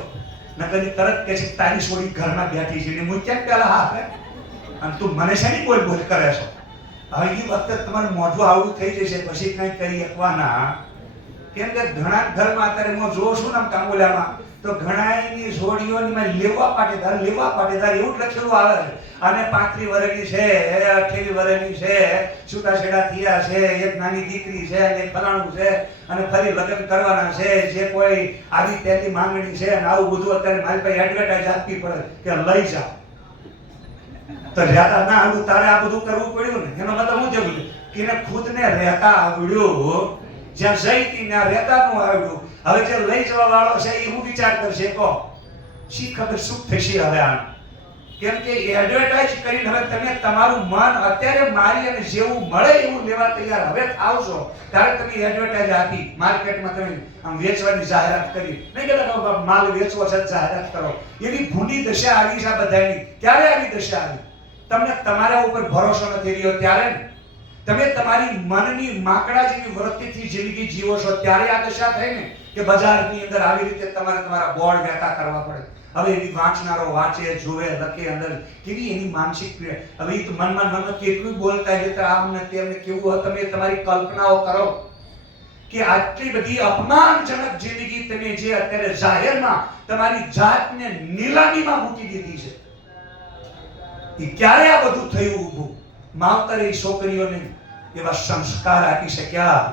નકર તરત કે છે તારી છોડી ઘરમાં બેઠી છે ને હું કેમ પેલા હા અને તું મને શેની બોલ કરે છો. હવે એ વખતે તમારું મોઢું આવું થઈ જશે, પછી કઈ કરી શકવાના. કેમ કે ઘણા ઘરમાં અત્યારે હું જોઉં છું ને કાંબોલિયામાં તો ઘણાની છોડીઓની લેવા પાટેદાર એવું લખેલું આવે છે. અને 35 વર્ષની છે, 28 વર્ષની છે, છૂટાછેડા થયા છે, એક નાની દીકરી છે, એક ફલાણું છે, અને ફરી લગ્ન કરવાના છે, જે કોઈ આવી તેની માંગણી છે, અને આવું બધું અત્યારે મારી પાસે એડવર્ટાઇઝ આપવી પડે કે લઈ જાઓ. તો રહેતા ના આવડું તારે આ બધું કરવું પડ્યું ને. એનો મતલબ હું જેવું કે એને ખુદને રહેતા આવડ્યું, જ્યાં જઈતી ત્યાં રહેતા નું આવડ્યું. હવે જે લઈ જવા વાળો છે એ હું વિચાર કરશે કહો શી ખબર શું થશે હવે આમ. કેમ કે એડવર્ટાઇઝ કરીને હવે તમે તમારું મન અત્યારે મારી અને જેવું મળે એવું લેવા તૈયાર હવે આવશો. ત્યારે તમે એડવર્ટાઇઝ આપી માર્કેટમાં, તમે આમ વેચવાની જાહેરાત કરી, નહીં કે માલ વેચવો છે જાહેરાત કરો. એવી ભૂંડી દશા આવી છે આ બધાની. ક્યારે આવી દશા આવી? તમને તમારા ઉપર ભરોસો નથી રહ્યો ત્યારે ને. તમે તમારી મનની માકડા જેવી વૃત્તિથી જિંદગી જીવો છો ત્યારે આ દશા થઈ ને કે બજારની અંદર આવી રીતે તમારા બોર્ડ વેતા કરવા પડે. હવે એની વાંચનારો વાંચે, જોવે, લખે, અંદર કેવી એની માનસિક ક્રિયા. હવે એ મનમાં કેટલું બોલતા છે આમને તેમને કેવું. તમે તમારી કલ્પનાઓ કરો કે આટલી બધી અપમાનજનક જિંદગી તમે જે અત્યારે જાહેરમાં તમારી જાતને નીલામીમાં મૂકી દીધી છે. એ ક્યારે આ બધું થયું ઊભું? માવતરે છોકરીઓને એવા સંસ્કાર આપી શક્યા.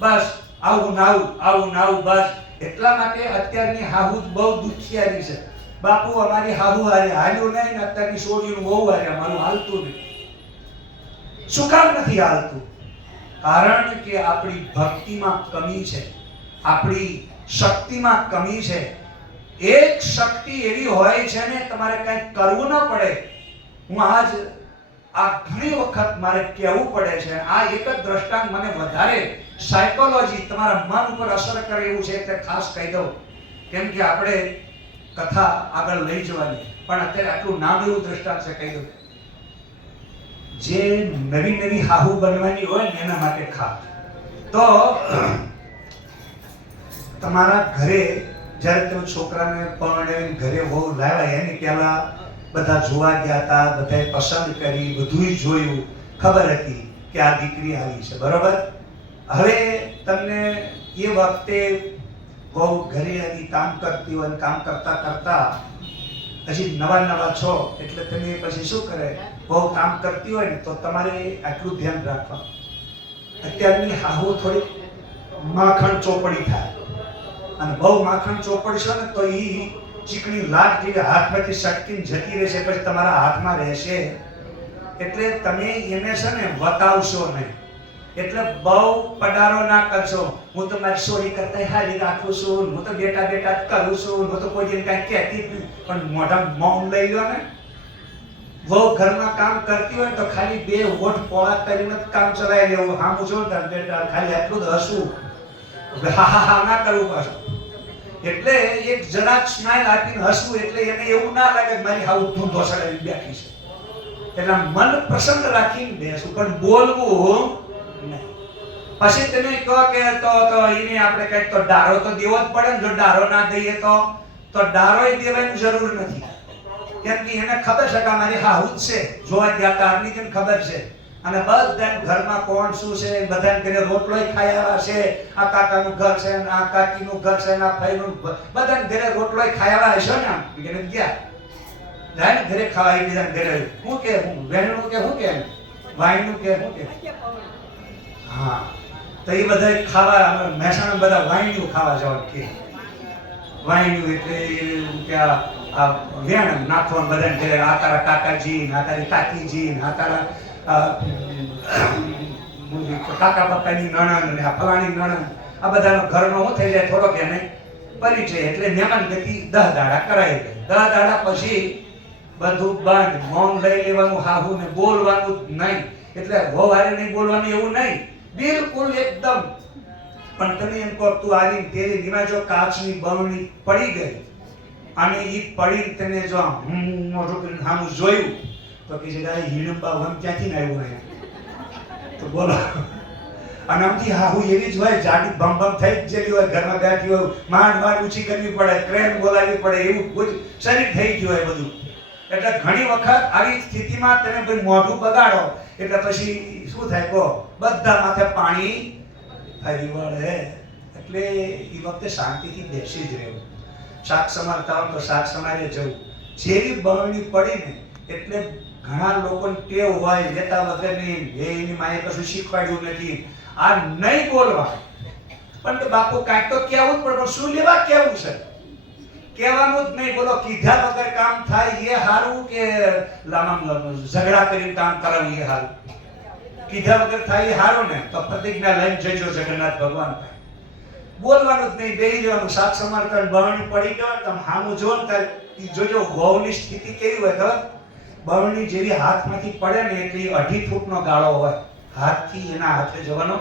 બસ આવું નાવું બસ. એટલા માટે અત્યારની હાહુ બહુ દુખિયારી છે. બાપુ અમારી હાહુ હારે હાલ્યું નહીં ને અત્યારની છોડીનું બહુ હારે અમારું હાલતું નહીં. શું કામ નથી હાલતું? કારણ કે આપણી ભક્તિમાં કમી છે, આપણી શક્તિમાં કમી છે. એક શક્તિ એવી હોય છે ને તમારે કંઈ કરવું ન પડે. હું આજ આ ઘણી વખત મારે કહેવું પડે છે. આ એક જ દ્રષ્ટાંત મને વધારે સાયકોલોજી તમારા મન ઉપર અસર કરે એવું છે એટલે ખાસ કહી દઉં. કેમ કે આપણે કથા આગળ લઈ જવાની, પણ અત્યારે આટલું નામ એવું દ્રષ્ટાંત છે કહી દઉં. જે નવી હાહુ બનવાની હોય ને એના માટે ખાસ તો તમારા ઘરે જ્યારે તમે છોકરાને પરણાવીને ઘરે વહુ લાવ્યા એની પહેલા બધા જોવા ગયા હતા, બધાએ પસંદ કરી, બધુંય જોયું, ખબર હતી કે આ દીકરી આવી છે, બરોબર. હવે તમને એ વખતે બહુ ઘરે આવી કામ કરતી હોય, કામ કરતા કરતા પછી નવા છો એટલે તમે પછી શું કરે, બહુ કામ કરતી હોય ને તો તમારે આટલું ધ્યાન રાખવા. અત્યારની હાહુ થોડી માખણ ચોપડી થાય, અને બહુ માખણ ચોપડશો ને તો એ ચીકણી લાટ જેવી હાથમાંથી સટકીને જતી રહેશે, પછી તમારા હાથમાં રહેશે. એટલે તમે એને છે ને વતાવશો નહીં. એટલે બહુ પડારો ના કરશો. હું તો મારી સોરી કરતા હારી રાખું છું, હું તો બેટા કરું છું, હું તો કોઈ કઈ કહેતી પણ મોઢા મૌન લઈ લો ને. બહુ ઘરમાં કામ કરતી હોય તો ખાલી બે હોઠ પોળા કરીને કામ ચલાવી લેવું. હા હું છું બેટા ખાલી આટલું જ હસવું, હા ના કરવું પાછું. એટલે એક જરાક સ્માઈલ આપીને હસવું એટલે એને એવું ના લાગે કે મારી હાઉ ધૂંધો સડાવી બેઠી છે. એટલે મન પ્રસન્ન રાખીને બેસવું, પણ બોલવું નહીં. પછી તમે કહો કે તો એને આપણે કંઈક તો ડારો તો દેવો જ પડે ને. જો ડારો ના દઈએ તો ડારોય દેવાની જરૂર નથી. કેમ કે એને ખબર છે કે મારી હાઉ જ છે, જોવા ગયા તારની જેને ખબર છે. અને બધા ઘરમાં કોણ શું છે, બધાને ઘરે રોટલોય ખાઈ આવ્યા છે. આ કાકાનું ઘર છે, આ કાકીનું ઘર છે, આ ભાઈનું, બધાને ઘરે રોટલોય ખાઈ આવ્યા હશો ને. આમ ઘરે ગયા જાય ને ઘરે ખાવા બીજા ઘરે હું કે હું વેણનું કે હું કે વાઈનું કે હું કે હા. તો એ બધા ખાવા મહેસાણા બધા વાઈનું ખાવા જવા કે વાઈનું એટલે કે આ વેણ નાખવા બધાને ઘરે. આ તારા કાકાજી, આ તારી કાકીજી, આ તારા કાકા બાપાની નણંદ ને આ ફલાણી નણંદ, આ બધાનો ઘરનો શું થઈ જાય થોડોક એને પરિચય એટલે મહેમાન ગતિ 10 દાડા કરાઈ ગઈ. 10 દાડા પછી બધું બંધ, મૌન લઈ લેવાનું, હાહુ ને બોલવાનું નહીં. એટલે વવારે નહીં બોલવાનું એવું નહીં, બિલકુલ એકદમ. પણ તમે એમ કહો તું આવી તેરી નીમાં જો કાચની બરણી પડી ગઈ અને ઈ પડી તને જો મોઢું કરીને સામું જોયું તો કે છે કે હિડંબા વન ક્યાંથી આવ્યું અહીંયા? તો બોલો. અને આમથી હાહુ એવી જ હોય, જાડી બમ બમ થઈ જ જેવી હોય, ઘરમાં બેઠી હોય, માંડ માંડ ઊંચી કરવી પડે, ક્રેન બોલાવવી પડે, એવું બધું શરીર થઈ ગયું હોય બધું. એટલે ઘણી વખત આવી સ્થિતિમાં તમે ભાઈ મોઢું બગાડો એટલે પછી શું થાય કહો? બધા માથે પાણી ફરી વળે. એટલે એ વખતે શાંતિથી બેસી જ રહેવું. શાક સમારતા હોય તો શાક સમારે જવું. જેવી બરણી પડી ને એટલે ઘણા લોકોને ટેવ હોય લેતા વગરની, એની માએ કશું શીખવાડ્યું નથી, આ નહીં બોલવા. પણ બાપુ કાંઈક તો કહેવું જ પડે, પણ શું લેવા કેવું છે? કહેવાનું જ નહીં. બોલો, કીધા વગર કામ થાય એ સારું કે ઝઘડા કરીને કામ કરાવું એ સારું? કીધા વગર થાય એ સારું ને? તો પ્રતિજ્ઞા લઈને જજો જગન્નાથ ભગવાન પાસે. બોલવાનું જ નહીં, બેહી જવાનું. શાક સમારતા બરણી પડી ગયો તમે સામું જો ને ત્યારે જોજો વહુની સ્થિતિ કેવી હોય ખબર? બરણી જેવી હાથમાંથી પડે ને એટલે 2.5 ફૂટનો ગાળો હોય. હાથથી એના હાથે જવાનો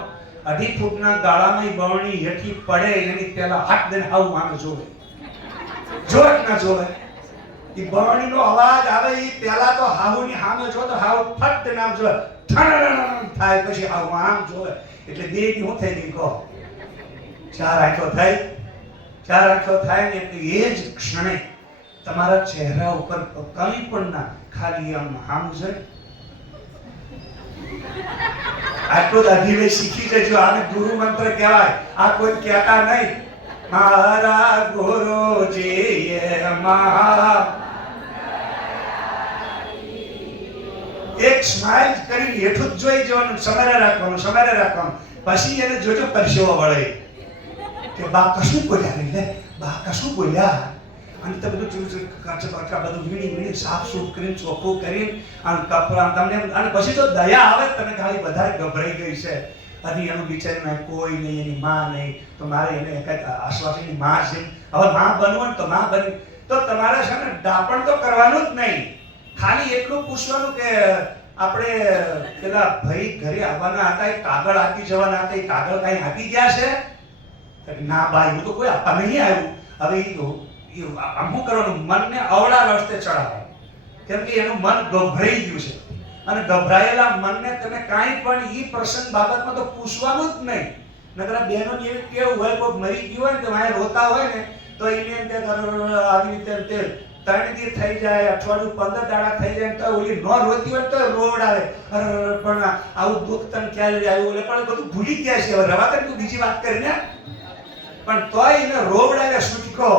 2.5 ફૂટના ગાળામાં બરણી હેઠી પડે એની પહેલા હાથ દઈને આવું આમે જોવે. જોત ના જોવે. એ બરણીનો અવાજ આવે એ પહેલા તો હાહુની સામે જો તો હાહુ ફટ દઈને આમ જોવે, ઠણ થાય, પછી હાહુ આમ જોવે. એટલે બેની હું થઈ ગઈ કહો? 4 આંખો થાય. 4 આંખો થાય ને એટલે એ જ ક્ષણે તમારા ચહેરા ઉપર કંઈ પણ ના, ખાલી આમ હામ છે. આટલું જ અધીને શીખી જજો. આને ગુરુ મંત્ર કહેવાય. આ કોઈ કહેતા નહીં. મારા ગુરુજી એક સ્માઈલ કરી હેઠું જ જોઈ જવાનું, સમારે રાખવાનું, સમારે રાખવાનું. પછી એને જોજો પરસેવો વળે કે બા કશું બોલ્યા નહીં, લે બા કશું બોલ્યા. અને તમે બધું કાચા બધું વીણી સાફ સૂફ કરીને ચોખ્ખું કરીને અને કપડા તમને, અને પછી તો દયા આવે તમે ખાલી વધારે ગભરાઈ ગઈ છે અને એનું બિચારીને કોઈ નહીં, એની માં નહીં, તો મારે એને કંઈક આશ્વાસનની માં છે. હવે માં બનવું તો માં બની તો તમારે છે ને ડાપણ તો કરવાનું જ નહીં. ખાલી એટલું પૂછવાનું કે આપણે પેલા ભાઈ ઘરે આવવાના હતા, એ કાગળ આપી જવાના હતા, એ કાગળ કઈ આપી ગયા છે? ના ભાઈ, હું તો કોઈ આપવા નહીં આવ્યું. હવે આમ શું કરવાનું? મનને અવળા રસ્તે ચડાવો, કેમ કે એનું મન ગભરાઈ ગયું છે. અને ગભરાયેલા મનને તમે કાંઈ પણ ઈ પ્રસંગ બાબતમાં તો પૂછવાનું જ નહીં. નકર બહેનોની એવી કેવું હોય, કોઈ મરી ગયું હોય ને તો વાય રોતા હોય ને તો એને આવી રીતે તે 3 દી થઈ જાય, અઠવાડિયું 15 દાડા થઈ જાય તો ઓલી ન રોતી હોય તો રોડ આવે, પણ આવું દુઃખ તને ક્યારે આવ્યું? એટલે પણ બધું ભૂલી ગયા છે. હવે રવા તું બીજી વાત કરીને, પણ તોય એને રોડ આવે છૂટકો.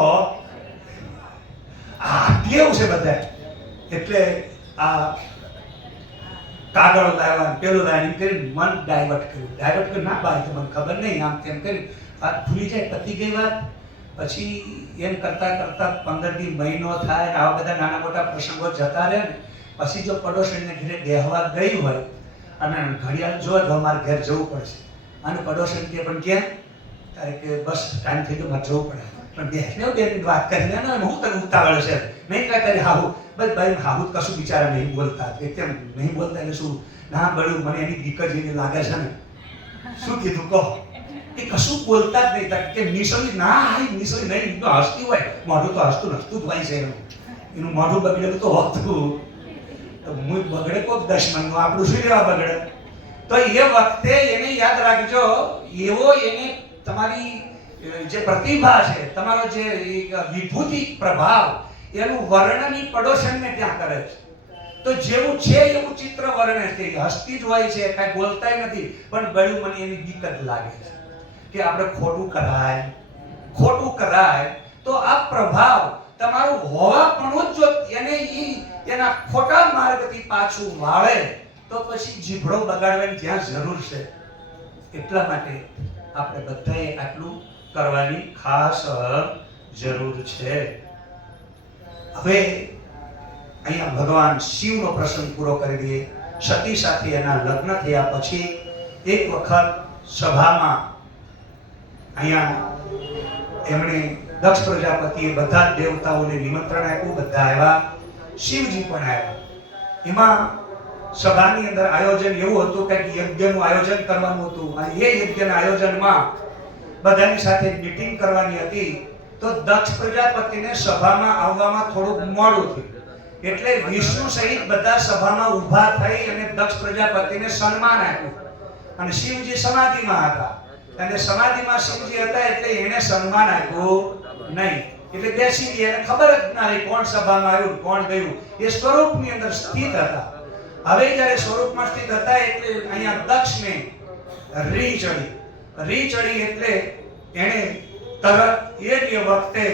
આ કેવું છે બધા. એટલે આ કાગળ લાવવાનું, પેલું લાવવાનું કરીને મન ડાયવર્ટ કર્યું. ડાયવર્ટ કર્યું ના બાય તમને ખબર નહીં, આમ તેમ કરી વાત ભૂલી જાય, પતી ગઈ વાત. પછી એમ કરતા કરતા 15 દી મહિનો થાય, આવા બધા નાના મોટા પ્રસંગો જતા રહે ને પછી જો પડોશીને ઘરે બેહવા ગઈ હોય અને ઘડિયાળ જો તો મારે ઘર જવું પડશે, અને પડોશી કે પણ કેમ? તારે કે બસ ટાઈમ થઈ ગયો, મારે જવું પડે. પણ બેસને બેની વાત કરીને હું તને ઉતાવળ છે નહીં કાંઈ તારી હાહુ બસ ભાઈ હાહુ કશું બિચારા નહીં બોલતા. કેમ નહીં બોલતા? એટલે શું ના બળ્યું, મને એની દીકત જેવી લાગે છે ને. શું કીધું કહો? એ કશું બોલતા જ નહીં. કે નિસોઈ ના આવી, નિસોઈ નહીં, હસતી હોય, મોઢું તો હસતું જ હોય છે એનું મોઢું બગડેલું તો હોતું. તો હું બગડે કોક 10 મનનું, આપણું શું લેવા બગડે? તો એ વખતે એને યાદ રાખજો, એવો એને તમારી જે પ્રતિભા છે, તમારો જે વિભૂતિ પ્રભાવ, એનું વર્ણન પડોશીને ત્યાં કરે છે. તો જેવું છે એવું ચિત્ર વર્ણે છે. હસતી જ હોય છે, કાંઈ બોલતાય નથી, પણ ગળ્યું મને એની દિક્કત લાગે છે કે આપણે ખોટું કરાય તો આ પ્રભાવ તમારું હોવાપણું જ જો એને એના ખોટા માર્ગથી પાછું વાળે તો પછી જીભડો બગાડવાની ત્યાં જરૂર છે. એટલા માટે આપણે બધાએ આટલું કરવાની ખાસ જરૂર છે. હવે અહીંયા ભગવાન શિવનો પ્રસંગ પૂરો કરી દઈએ. સતી સાથે એના લગ્ન થયા પછી એક વખત સભામાં અહીંયા એમણે દક્ષ પ્રજાપતિએ બધા જ દેવતાઓને નિમંત્રણ આપ્યું, બધા આવ્યા, શિવજી પણ આવ્યા. એમાં સભાની અંદર આયોજન એવું હતું કે યજ્ઞનું આયોજન કરવાનું હતું અને એ યજ્ઞના આયોજનમાં બધાની સાથે મીટિંગ કરવાની હતી. તો દક્ષ પ્રજાપતિને સભામાં આવવામાં થોડું મોડું થયું એટલે વિષ્ણુ સહિત બધા સભામાં ઊભા થઈ અને દક્ષ પ્રજાપતિને સન્માન આપ્યું. અને શિવજી સમાધિમાં હતા અને સમાધિમાં શિવજી હતા એટલે એને સન્માન આપ્યું નહીં. એટલે બેસી ગયા, એને ખબર જ ના રહી કોણ સભામાં આવ્યું કોણ ગયું. એ સ્વરૂપની અંદર સ્થિત હતા. હવે જ્યારે સ્વરૂપમાં સ્થિત હતા એટલે અહીંયા દક્ષને રી ચડી એટલે એને તરત એ જ વખતે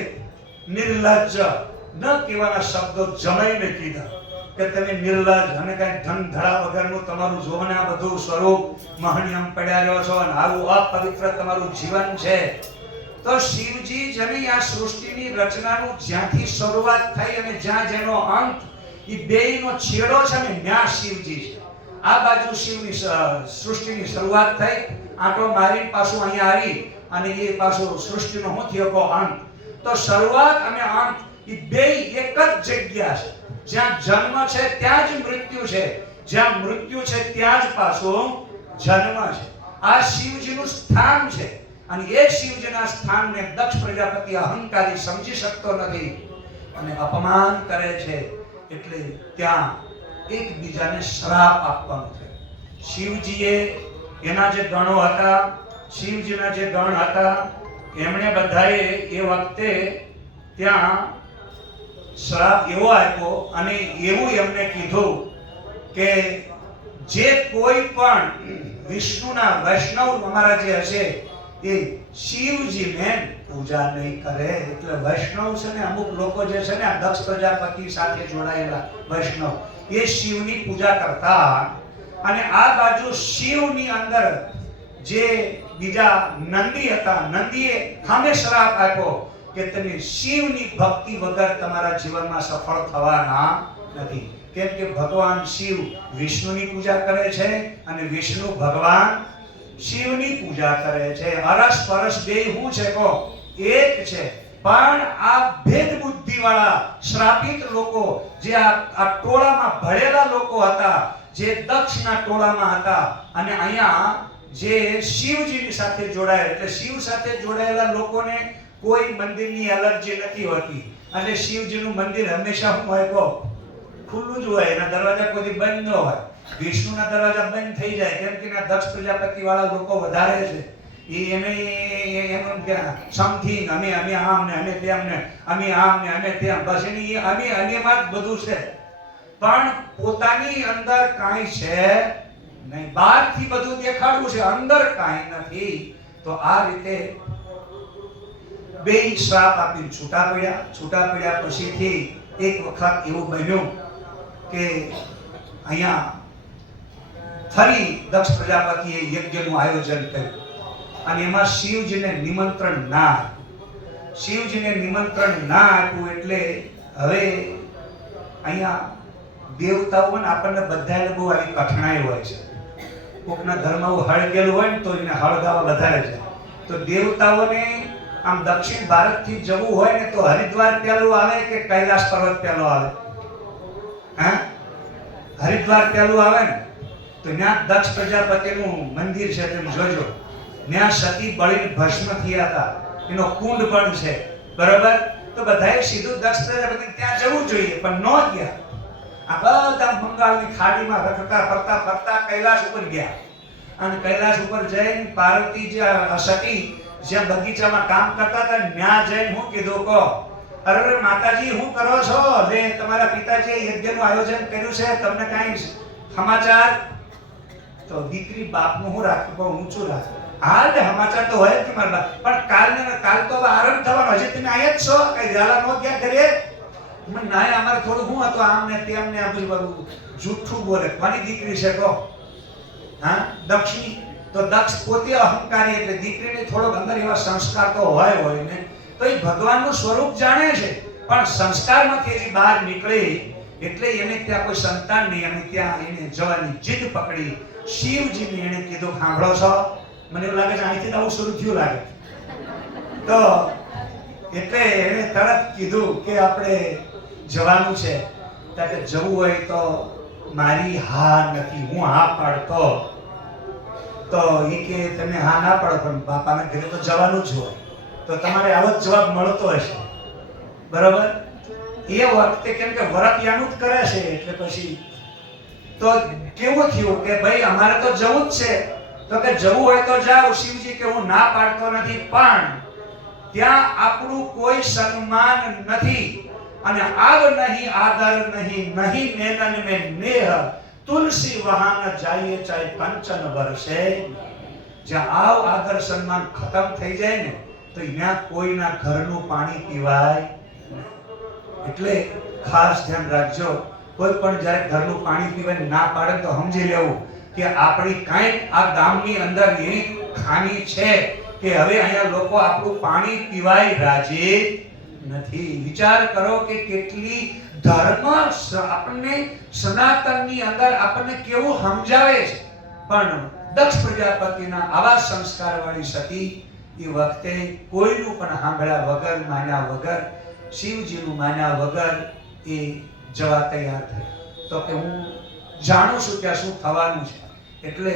નિર્લજ્જ ન કહેવાના શબ્દો જમાઈને કીધા કે તમે નિર્લજ્જ અને કઈ ધન ધડા વગરનું તમારું જોવાને આ બધું સ્વરૂપ મહણિયમ પડ્યા રહ્યો છો અને આવું અપવિત્ર તમારું જીવન છે. તો શિવજી જેની આ સૃષ્ટિની રચનાનું જ્યાંથી શરૂઆત થઈ અને જ્યાં જેનો અંત એ બેયનો છેડો છે ને ત્યાં શિવજી છે. આ બાજુ શિવની સૃષ્ટિની શરૂઆત થઈ, આંટો મારીને પાછું અહીંયા આવી અને એ પાછું સૃષ્ટિનો શું થયો અંત. તો શરૂઆત અને અંત એ બેય એક જ જગ્યા છે. જ્યાં જન્મ છે ત્યાં જ મૃત્યુ છે, જ્યાં મૃત્યુ છે ત્યાં જ પાછું જન્મ છે. આ શિવજીનું સ્થાન છે અને એ શિવજીના સ્થાનને દક્ષ પ્રજાપતિ અહંકારી સમજી શકતો નથી અને અપમાન કરે છે. એટલે ત્યાં એકબીજાને શ્રાપ આપવાનું થયું. શિવજીએ એના જે ગણો હતા, શિવજીના જે ગણ હતા એમણે બધાએ એ વખતે ત્યાં શ્રાપ એવો આપ્યો અને એવું એમને કીધું કે જે કોઈ પણ વિષ્ણુના વૈષ્ણવ અમારા જે હશે એ શિવજીને પૂજા નહીં કરે. એટલે વૈષ્ણવ છે ને અમુક લોકો જે છે ને આ દક્ષ પ્રજાપતિ સાથે જોડાયેલા વૈષ્ણવ એ શિવની પૂજા કરતા અને આ બાજુ શિવની અંદર જે બીજા નંદી હતા, નંદીએ સામે શ્રાપ આપ્યો કે તમે શિવની ભક્તિ વગર તમારા જીવનમાં સફળ થવાના નથી. કેમ કે ભગવાન શિવ વિષ્ણુની પૂજા કરે છે અને વિષ્ણુ ભગવાન શિવની પૂજા કરે છે. અરસ પરસ બે શું છે કો એક છે. પણ આ ભેદ બુદ્ધિ વાળા શ્રાપિત લોકો જે આ ટોળામાં ભળેલા લોકો હતા, જે દક્ષના ટોળામાં હતા અને અહીંયા જે શિવજીની સાથે જોડાયા, એટલે શિવ સાથે જોડાયેલા લોકોને કોઈ મંદિરની એલર્જી નથી હોતી. અને શિવજીનું મંદિર હંમેશા શું હોય કો ખુલ્લું જ હોય, એના દરવાજા કોઈ બંધ ન હોય. વિષ્ણુના દરવાજા બંધ થઈ જાય કેમ કે દક્ષ પ્રજાપતિ વાળા લોકો વધારે છે. એને એમ કે સમથિંગ અમે આમ ને અમે તેમ ને અમે આમ ને અમે તેમ, બસ એની અનેમાં જ બધું છે પણ પોતાની અંદર કાંઈ છે નહીં. બહારથી બધું દેખાડવું છે, અંદર કાંઈ નથી. તો આ રીતે બે શ્રાપ આપીને છૂટા પડ્યા. પછીથી એક વખત એવું બન્યું કે અહીંયા ફરી દક્ષ પ્રજાપતિએ યજ્ઞનું આયોજન કર્યું અને એમાં શિવજીને નિમંત્રણ ના આપ્યું. એટલે હવે અહીંયા દેવતાઓને આપણને બધાને બહુ આવી કઠણાઈ હોય છે. કોકના ઘરમાં હળગેલું હોય ને તો એને હળગાવા વધારે છે. તો દેવતાઓને આમ દક્ષિણ ભારતથી જવું હોય ને તો હરિદ્વાર પહેલું આવે કે કૈલાશ પર્વત પહેલો આવે? હા, હરિદ્વાર પહેલું આવે ને તો ત્યાં દક્ષ પ્રજાપતિનું મંદિર છે, તમે જોજો. ત્યાં સતી બળીને ભસ્મ થયા હતા, એનો કુંડ પણ છે, બરાબર. તો બધાએ સીધું દક્ષ પ્રજાપતિ ત્યાં જવું જોઈએ પણ ન ગયા. આ બધા બંગાળની ખાડીમાં રખડતા ફરતા કૈલાશ ઉપર ગયા અને કૈલાશ ઉપર જઈને પાર્વતી જે સતી જ્યાં બગીચામાં કામ કરતા હતા ત્યાં જઈને હું કીધું કહો, અરે માતાજી શું કરો છો? લે તમારા પિતાજીએ યજ્ઞનું આયોજન કર્યું છે, તમને કાંઈ સમાચાર? તો દીકરી બાપનું હું રાખું બહુ ઊંચું રાખે. હા ને સમાચાર તો હોય જ મારા બાપ, પણ કાલ તો આરંભ થવાનો, હજી તમે અહીંયા જ છો, કઈ ઝાલા નો ગયા કરીએ ના. અમારે થોડું શું હતું આમ ને તેમ ને આ બધું જૂઠું બોલે. કોની દીકરી છે કહો? હા, દક્ષની. તો દક્ષ પોતે અહંકારી એટલે દીકરીને થોડોક અંદર એવા સંસ્કાર તો હોય ને. તો એ ભગવાનનું સ્વરૂપ જાણે છે પણ સંસ્કારમાંથી હજી બહાર નીકળે એટલે એને ત્યાં કોઈ સંતાન નહીં અને ત્યાં એને જવાની જીદ પકડી. શિવજીને એને કીધું સાંભળો છો, મને એવું લાગે છે અહીંથી આવું શરૂ થયું લાગે. તો એટલે એને તરત કીધું કે આપણે જવાનું છે. કે જવું હોય તો મારી હા નથી, હું હા પાડતો. તો એ કે તમે હા ના પાડો પણ બાપાના ઘરે તો જવાનું જ હોય, તો તમારે આવો જ જવાબ મળતો હશે, બરાબર? એ વખતે કેમ કે વરતિયાનું જ કરે છે એટલે પછી તો કેવું થયું કે ભાઈ અમારે તો જવું જ છે. તો કે જવું હોય તો જાઓ. શિવજી કે હું ના પાડતો નથી, પણ ત્યાં આપણું કોઈ સન્માન નથી, અને આવ નહીં આદર નહીં, નહીં મેનન મે નેહ, તુલસી વહાન જાઈએ ચાહે કંચન વરસે. જ્યાં આવ આદર સન્માન ખતમ થઈ જાય ને તો ત્યાં કોઈના ઘરનું પાણી પીવાય. એટલે ખાસ ધ્યાન રાખજો, કોઈ પણ જ્યારે ઘરનું પાણી પીવાની ના પાડે તો સમજી લેવું કે આપણી કાંઈક આ ગામની અંદર એવી ખામી છે કે હવે અહીંયા લોકો આપણું પાણી પીવાય રાજી નથી. વિચાર કરો કે કેટલી ધર્મ આપણને સનાતનની અંદર આપણને કેવું સમજાવે છે, પણ દક્ષ પ્રજાપતિના આવા સંસ્કારવાળી સતી એ વખતે કોઈનું પણ સાંભળ્યા વગર, માન્યા વગર, શિવજીનું માન્યા વગર એ જવા તૈયાર થઈ. તો કે હું જાણું છું કે શું થવાનું છે. એટલે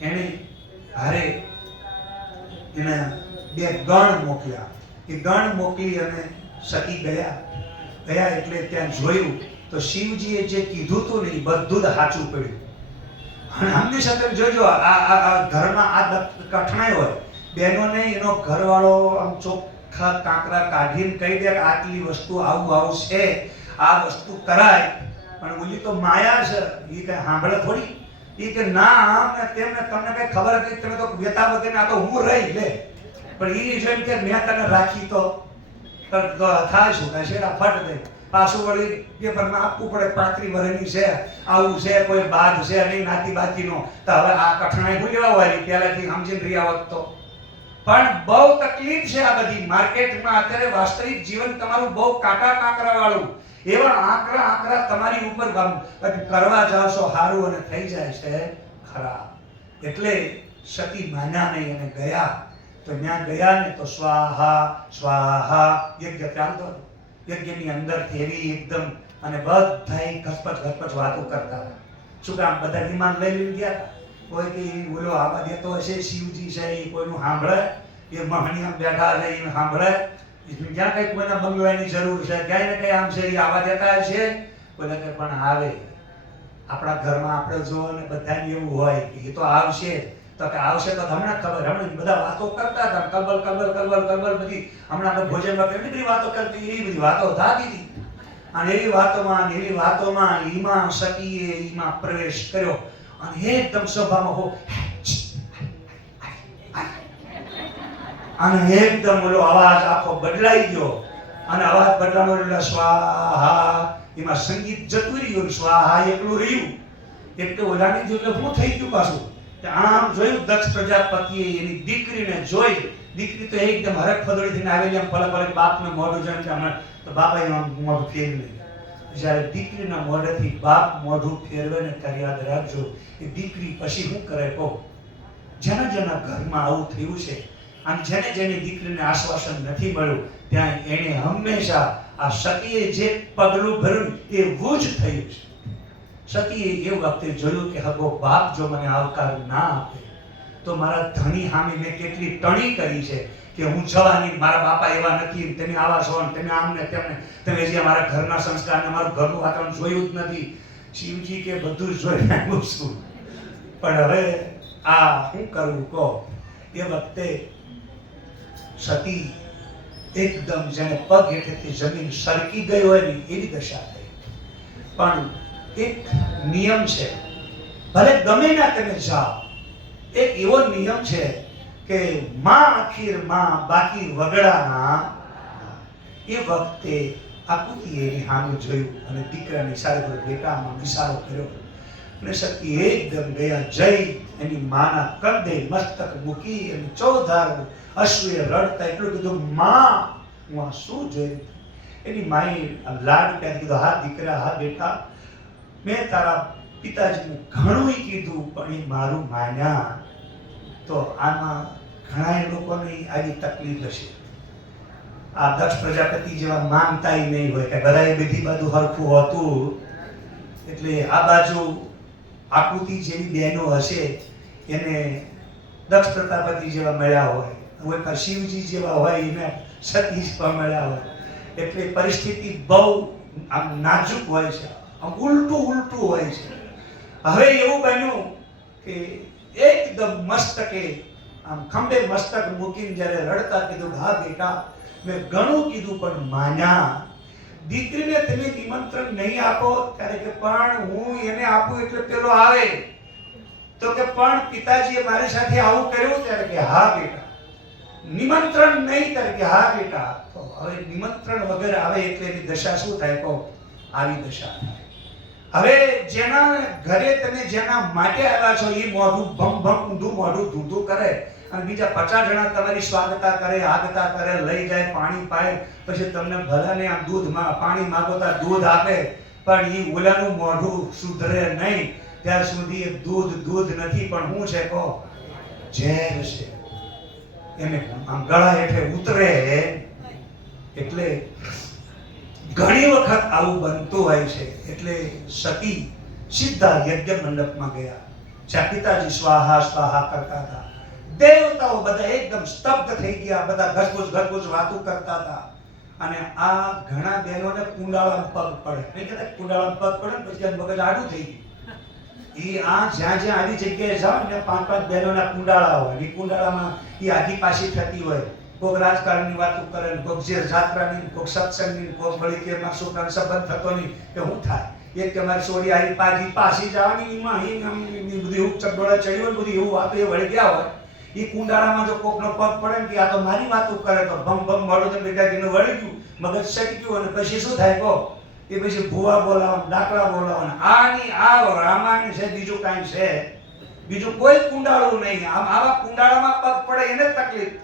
એને હારે એના બે ગણ મોકલ્યા. એ ગણ મોકલી અને સતી ગયા. એટલે ત્યાં જોયું તો શિવજીએ જે કીધું હતું ને એ બધું જ સાચું પડ્યું. અને હંમેશા તમે જોજો આ ઘરમાં આ કઠણાઈ હોય, બહેનોને એનો ઘરવાળો આમ ચોખ્ખા કાંકરા કાઢીને કહી દે કે આટલી વસ્તુ આવું આવું છે, આ વસ્તુ કરાય. પણ ઓલી તો માયા છે, એ કઈ સાંભળે થોડી. એ કે ના આમ ને તેમ ને, તમને કઈ ખબર હતી, તમે તો વેતા વગર આ તો હું રહી લે. પણ એ જેમ કે મેં તને રાખી તો થાય શું કાંઈ શેડા ફટ દે. પાછું વળી કે પણ આપવું પડે, 35 વર્ષની છે, આવું છે, કોઈ બાદ છે નહીં નાતી બાતીનો. તો હવે આ કઠણાઈ હું લેવા વાળી પહેલાથી સમજીને રહ્યા હોત તો. પણ બહુ તકલીફ છે આ બધી. માર્કેટમાં અત્યારે વાસ્તવિક જીવન તમારું બહુ કાંટા કાંકરા વાળું, એવા આંકડા તમારી ઉપર કરવા જાવ છો સારું અને થઈ જાય છે ખરાબ. એટલે સતી માન્યા નહીં અને ગયા. તો ત્યાં ગયા ને તો સ્વાહા સ્વાહા યજ્ઞ ચાલતો હતો. યજ્ઞની અંદરથી એવી એકદમ, અને બધાય ઘસપચ વાતો કરતા હતા. શું કામ? બધા વિમાન લઈને ગયા હતા. કોઈ કે બોલો આવા દેતો હશે, શિવજી છે એ કોઈનું સાંભળે, એ મહણિયા બેઠા છે એ સાંભળે. જ્યાં કઈ કોઈના બંગલાની જરૂર છે, ક્યાંય ને કઈ આમ છે એ આવા દેતા છે. બોલે કે પણ આવે આપણા ઘરમાં આપણે જો ને બધાને એવું હોય કે એ તો આવશે. તો કે આવશે તો હમણાં ખબર, હમણાં બધા વાતો કરતા હતા, કલબલ બધી. હમણાં ભોજન વખતે એટલી બધી વાતો કરતી, એવી બધી વાતો થતી હતી. અને એવી વાતોમાં ઈમાં સતીએ ઈમાં પ્રવેશ કર્યો અને એકદમ સભામાં હો અને એકદમ ઓલો અવાજ આખો બદલાઈ ગયો. અને અવાજ બદલાનો એટલે સ્વાહા, એમાં સંગીત જતું રહ્યું, સ્વાહા એકલું રહ્યું. એટલે ઓલાની જોઈને શું થઈ ગયું પાછું? આમ જોયું દક્ષ પ્રજાપતિએ એની દીકરીને જોઈ. દીકરી તો એકદમ હરખ ફદોડી થઈને આવેલી, આમ પલક બાપને મોઢું જોઈને કે હમણાં તો બાપા એનું મોઢું ફેરવી લીધું. જ્યારે દીકરીના મોઢેથી બાપ મોઢું ફેરવે ને ત્યારે યાદ રાખજો એ દીકરી પછી શું કરે કહો. જેના ઘરમાં આવું થયું છે અને જેને દીકરીને આશ્વાસન નથી મળ્યું, ત્યાં એને હંમેશા આ સતીએ જે પગલું ભર્યું એવું જ થયું છે. સતીએ એ વખતે જોયું કે હગો બાપ જો મને આવકાર ના આપે તો મારા ધણી સામે મેં કેટલી ટણી કરી છે કે હું જવાની, મારા બાપા એવા નથી, તમે આવા છો, તમે આમ ને તેમને, તમે જે મારા ઘરના સંસ્કાર ને મારું ઘરનું વાતાવરણ જોયું જ નથી. શિવજી કે બધું જ જોઈને આવ્યું છું, પણ હવે આ શું કરવું કહો. એ વખતે સતી એકદમ જેને પગ હેઠેથી જમીન સરકી ગઈ હોય ને એવી દશા થઈ. પણ એક નિયમ છે, ભલે ગમે ના તમે જાઓ, એક એવો નિયમ છે કે માં આખીર માં બાકી વગડાના. એ વખતે આકૃતિએ એની સામે જોયું અને દીકરાની સારી પર બેટામાં વિસારો કર્યો અને સતી એકદમ ગયા જઈ એની માના કંધે મસ્તક મૂકી અને ચોધાર અશ્રુએ રડતા એટલું કીધું, માં હું આ શું જોયું? એની માએ લાડ પ્યાર કીધું, હા દીકરા, હા બેટા, મેં તારા પિતાજીને ઘણું કીધું પણ એ મારું માન્યા. તો આમાં ઘણા લોકોને આવી તકલીફ હશે. આ દક્ષ પ્રજાપતિ જેવા માનતાય નહીં હોય કે બધાએ બધી બાજુ હરખું હતું. એટલે આ બાજુ આકૃતિ જેવી બહેનો હશે એને દક્ષ પ્રજાપતિ જેવા મળ્યા હોય, કોઈ શિવજી જેવા હોય એને સતી જેવા મળ્યા હોય. એટલે પરિસ્થિતિ બહુ આમ નાજુક હોય છે, આમ ઉલટું હોય છે. હવે એવું બન્યું કે એકદમ મસ્તકે આમ ખંભે મસ્તક મૂકીને જ્યારે રડતા કીધું, હા બેટા મેં ઘણું કીધું પણ માન્યા. દીકરીને તમે નિમંત્રણ નહીં આપો ત્યારે કે પણ હું એને આપું એટલે પેલો આવે. તો કે પણ પિતાજીએ મારી સાથે આવું કર્યું. ત્યારે કે હા બેટા. નિમંત્રણ નહીં ત્યારે કે હા બેટા. તો હવે નિમંત્રણ વગર આવે એટલે એની દશા શું થાય? કહો, આવી દશા થાય. હવે જેના ઘરે તમે જેના માટે આવ્યા છો એ મોઢું ભમ ભમ ઊંધું મોઢું ધૂંધું કરે અને બીજા 50 જણા તમારી સ્વાગતા કરે, આગતા કરે, લઈ જાય, પાણી પાય, પછી તમને ભલાને આમ દૂધમાં પાણી માંગો તો દૂધ આપે, પણ એ ઓલાનું મોઢું સુધરે નહીં ત્યાં સુધી એ દૂધ નથી પણ શું છે? કહો, ઝેર છે. એને આમ ગળા હેઠે ઉતરે. એટલે ઘણી વખત આવું બનતું હોય છે. એટલે સતી સીધા યજ્ઞ મંડપમાં ગયા. જ્યાં પિતાજી સ્વાહા સ્વાહા કરતા હતા, દેવતાઓ બધા એકદમ સ્તબ્ધ થઈ ગયા, બધા ઘસઘસ વાતો કરતા હતા. અને આ ઘણા બહેનોને કુંડાળામાં પગ પડે. નહીં કહેતા કુંડાળામાં પગ પડે ને પછી મગજ આડું થઈ ગયું. એ આ જ્યાં જ્યાં આવી જગ્યાએ જાવ ને 5-5 બહેનોના કુંડાળા હોય. એ કુંડાળામાં એ આધી પાછી થતી હોય. કોઈક રાજકારણની વાતો કરે, કોઈક જે જાત્રાની, કોઈક સત્સંગની, કોઈક વળી કે મારા છોકરાનો સંબંધ થતો નહીં કે હું થાય. એક કે મારી છોડી આવી પાછી જવાની એમાં બધી એવું ચકડોળા ચડી હોય, બધી એવું વાતો એ વળી ગયા હોય. એ કુંડાળામાં જો કોકનો પગ પડે ને કે આ તો મારી વાતો કરે તો ભમ ભમ મળો તો બેટાજીને વળી ગયું, મગજ સટી ગયું. અને પછી શું થાય? કહો, એ પછી ભૂવા બોલાવવાનું, ડાકડા બોલાવવાનું. આની આ રામાયણ છે, બીજું કાંઈ છે? બીજું કોઈ કુંડાળું નહીં. આવા કુંડાળામાં પગ પડે એને તકલીફ.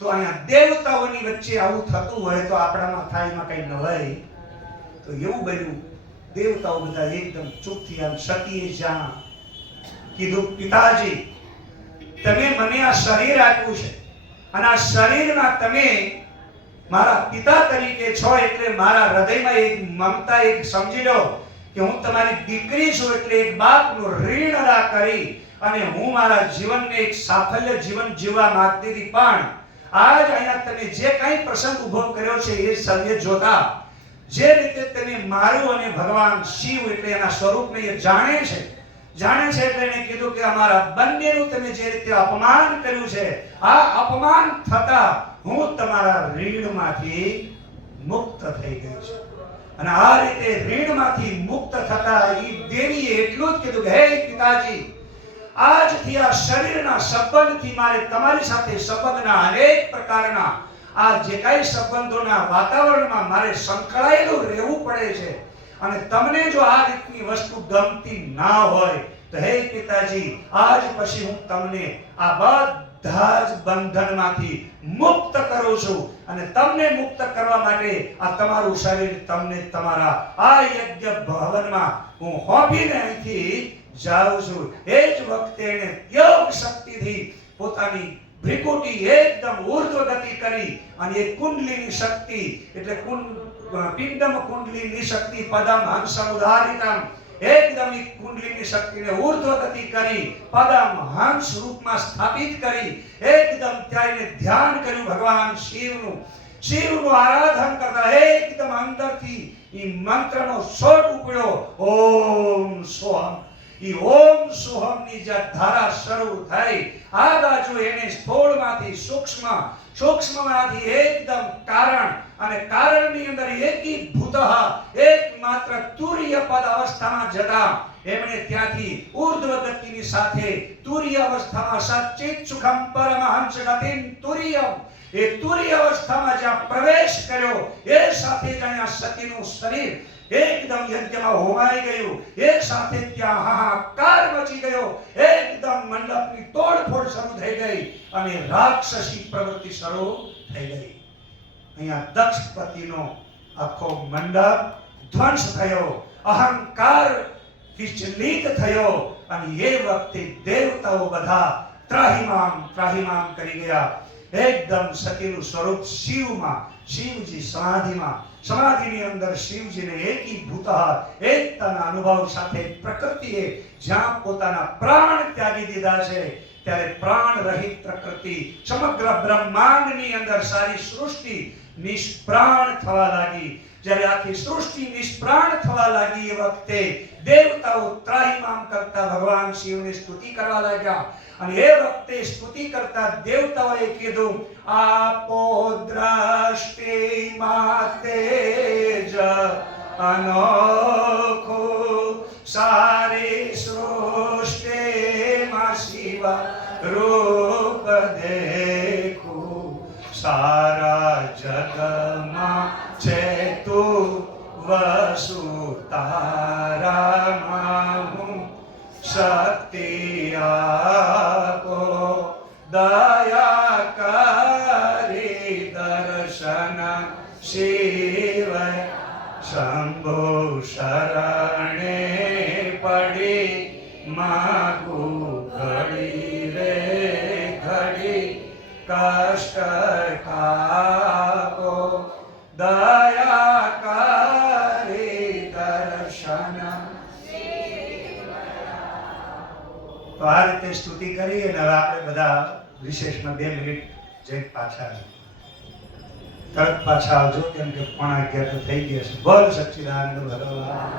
તો અહીંયા દેવતાઓની વચ્ચે આવું થતું હોય તો આપણામાં થાય એમાં કઈ નવાય. તો એવું બન્યું. દેવતાઓ બધા એકદમ ચૂપ થયા. સતીએ જ્યાં કીધું, પિતાજી તમે મને આ શરીર આપ્યું છે અને આ શરીરમાં તમે મારા પિતા તરીકે છો, એટલે મારા હૃદયમાં એક મમતા, એક સમજી લો કે હું તમારી દીકરી છું, એટલે એક બાપનું ઋણ અદા કરી અને હું મારા જીવનને એક સાફલ્ય જીવન જીવવા માંગતી હતી. પણ આજ અહીંયા તમે જે કાંઈ પ્રસંગ ઉભો કર્યો છે એ સર્વે જોતા જે રીતે તમે મારું અને ભગવાન શિવ એટલે એના સ્વરૂપને એ જાણે છે એટલે એને કીધું કે અમારા બંનેનું તમે જે રીતે અપમાન કર્યું છે, આ અપમાન થતા હું તમારા ઋણમાંથી મુક્ત થઈ ગઈ છું. અને આ રીતે ઋણમાંથી મુક્ત થતા એ દેવીએ એટલું જ કીધું કે હે પિતાજી, આજથી આ શરીરના સંબંધથી મારે તમારી સાથે સંબંધના અનેક પ્રકારના આ જે કાંઈ સંબંધોના વાતાવરણમાં મારે સંકળાયેલું રહેવું પડે છે. અને તમને જો આ રીતની વસ્તુ ગમતી ના હોય તો હે પિતાજી, આજ પછી હું તમને આ બધા જ બંધનમાંથી મુક્ત કરું છું. અને તમને મુક્ત કરવા માટે આ તમારું શરીર તમને તમારા આ યજ્ઞ ભવનમાં હું હોપીને અહીંથી જાઉં છું. એ જ વખતે એને યોગ શક્તિથી પોતાની ભ્રિકુટી એકદમ ઉર્ધ્વ ગતિ કરી અને એ કુંડલીની શક્તિ એટલે પિંડમ કુંડલીની શક્તિ પદમ હંસમ ઉદારિતમ એકદમ એ કુંડલીની શક્તિને ઉર્ધ્વ ગતિ કરી પદમ હંસ રૂપમાં સ્થાપિત કરી એકદમ ત્યાં એને ધ્યાન કર્યું ભગવાન શિવનું આરાધન કરતા એકદમ અંદરથી એ મંત્રનો સોટ ઉપડ્યો. ઓમ સોહમ. ઈ ઓમ સોહમની જે ધારા શરૂ થઈ, આ બાજુ એને સ્થૂળમાંથી સૂક્ષ્મમાંથી એકદમ કારણ અને કારણની અંદર એકીભૂત એકમાત્ર તુર્ય પદ અવસ્થામાં જતા એમણે ત્યાંથી ઉર્ધ્વ ગતિની સાથે તુર્ય અવસ્થામાં સચ્ચિત સુખમ પરમહંસ ગતિમ તુર્યમ એ તુર્ય અવસ્થામાં જ્યાં પ્રવેશ કર્યો એ સાથે જ અહીંયા સતીનું શરીર એકદમ યજ્ઞમાં હોમાઈ ગયું. એક સાથે ત્યાં હાહાકાર મચી ગયો. એકદમ મંડપની તોડફોડ શરૂ થઈ ગઈ અને રાક્ષસી પ્રવૃત્તિ શરૂ થઈ ગઈ. અહીંયા દક્ષપતિનો આખો મંડપ ધ્વંસ થયો, અહંકાર વિચલિત થયો અને એ વખતે દેવતાઓ બધા ત્રાહિમામ કરી ગયા. એકદમ સતીનું સ્વરૂપ શિવમાં, શિવજી સમાધિમાં, સમાધિની અંદર શિવજીને એકીભૂત એકતાના અનુભવ સાથે પ્રકૃતિએ જ્યાં પોતાના પ્રાણ ત્યાગી દીધા છે ત્યારે પ્રાણ રહિત પ્રકૃતિ સમગ્ર બ્રહ્માંડની અંદર સારી સૃષ્ટિ નિષ્પ્રાણ થવા લાગી. જ્યારે આખી સૃષ્ટિ નિષ્પ્રાણ થવા લાગી એ વખતે દેવતાઓ ત્રાહિમામ કરતા ભગવાન શિવની સ્તુતિ કરવા લાગ્યા. અને એ વખતે સ્તુતિ કરતા દેવતાઓએ કીધું, આપો દ્રષ્ટિ માતેજ અનોખો સારી સૃષ્ટિમાં શિવ રૂપ દેખું. સારા જગમાં છે તું વસુ તારામાં હું શક્તિ આપો દયા કરી દર્શન શિવ શંભો શરણે પડી માગુ ઘડી રે ઘડી કષ્ટ કાપો દયા કરી દર્શન. તો આ રીતે સ્તુતિ કરી અને હવે આપણે બધા વિશેષમાં 2 મિનિટ જઈ પાછા તરત પાછા આવજો, કેમ કે 11:15 થઈ ગયા છે. બોલ સચ્ચિદાનંદ ભગવાન.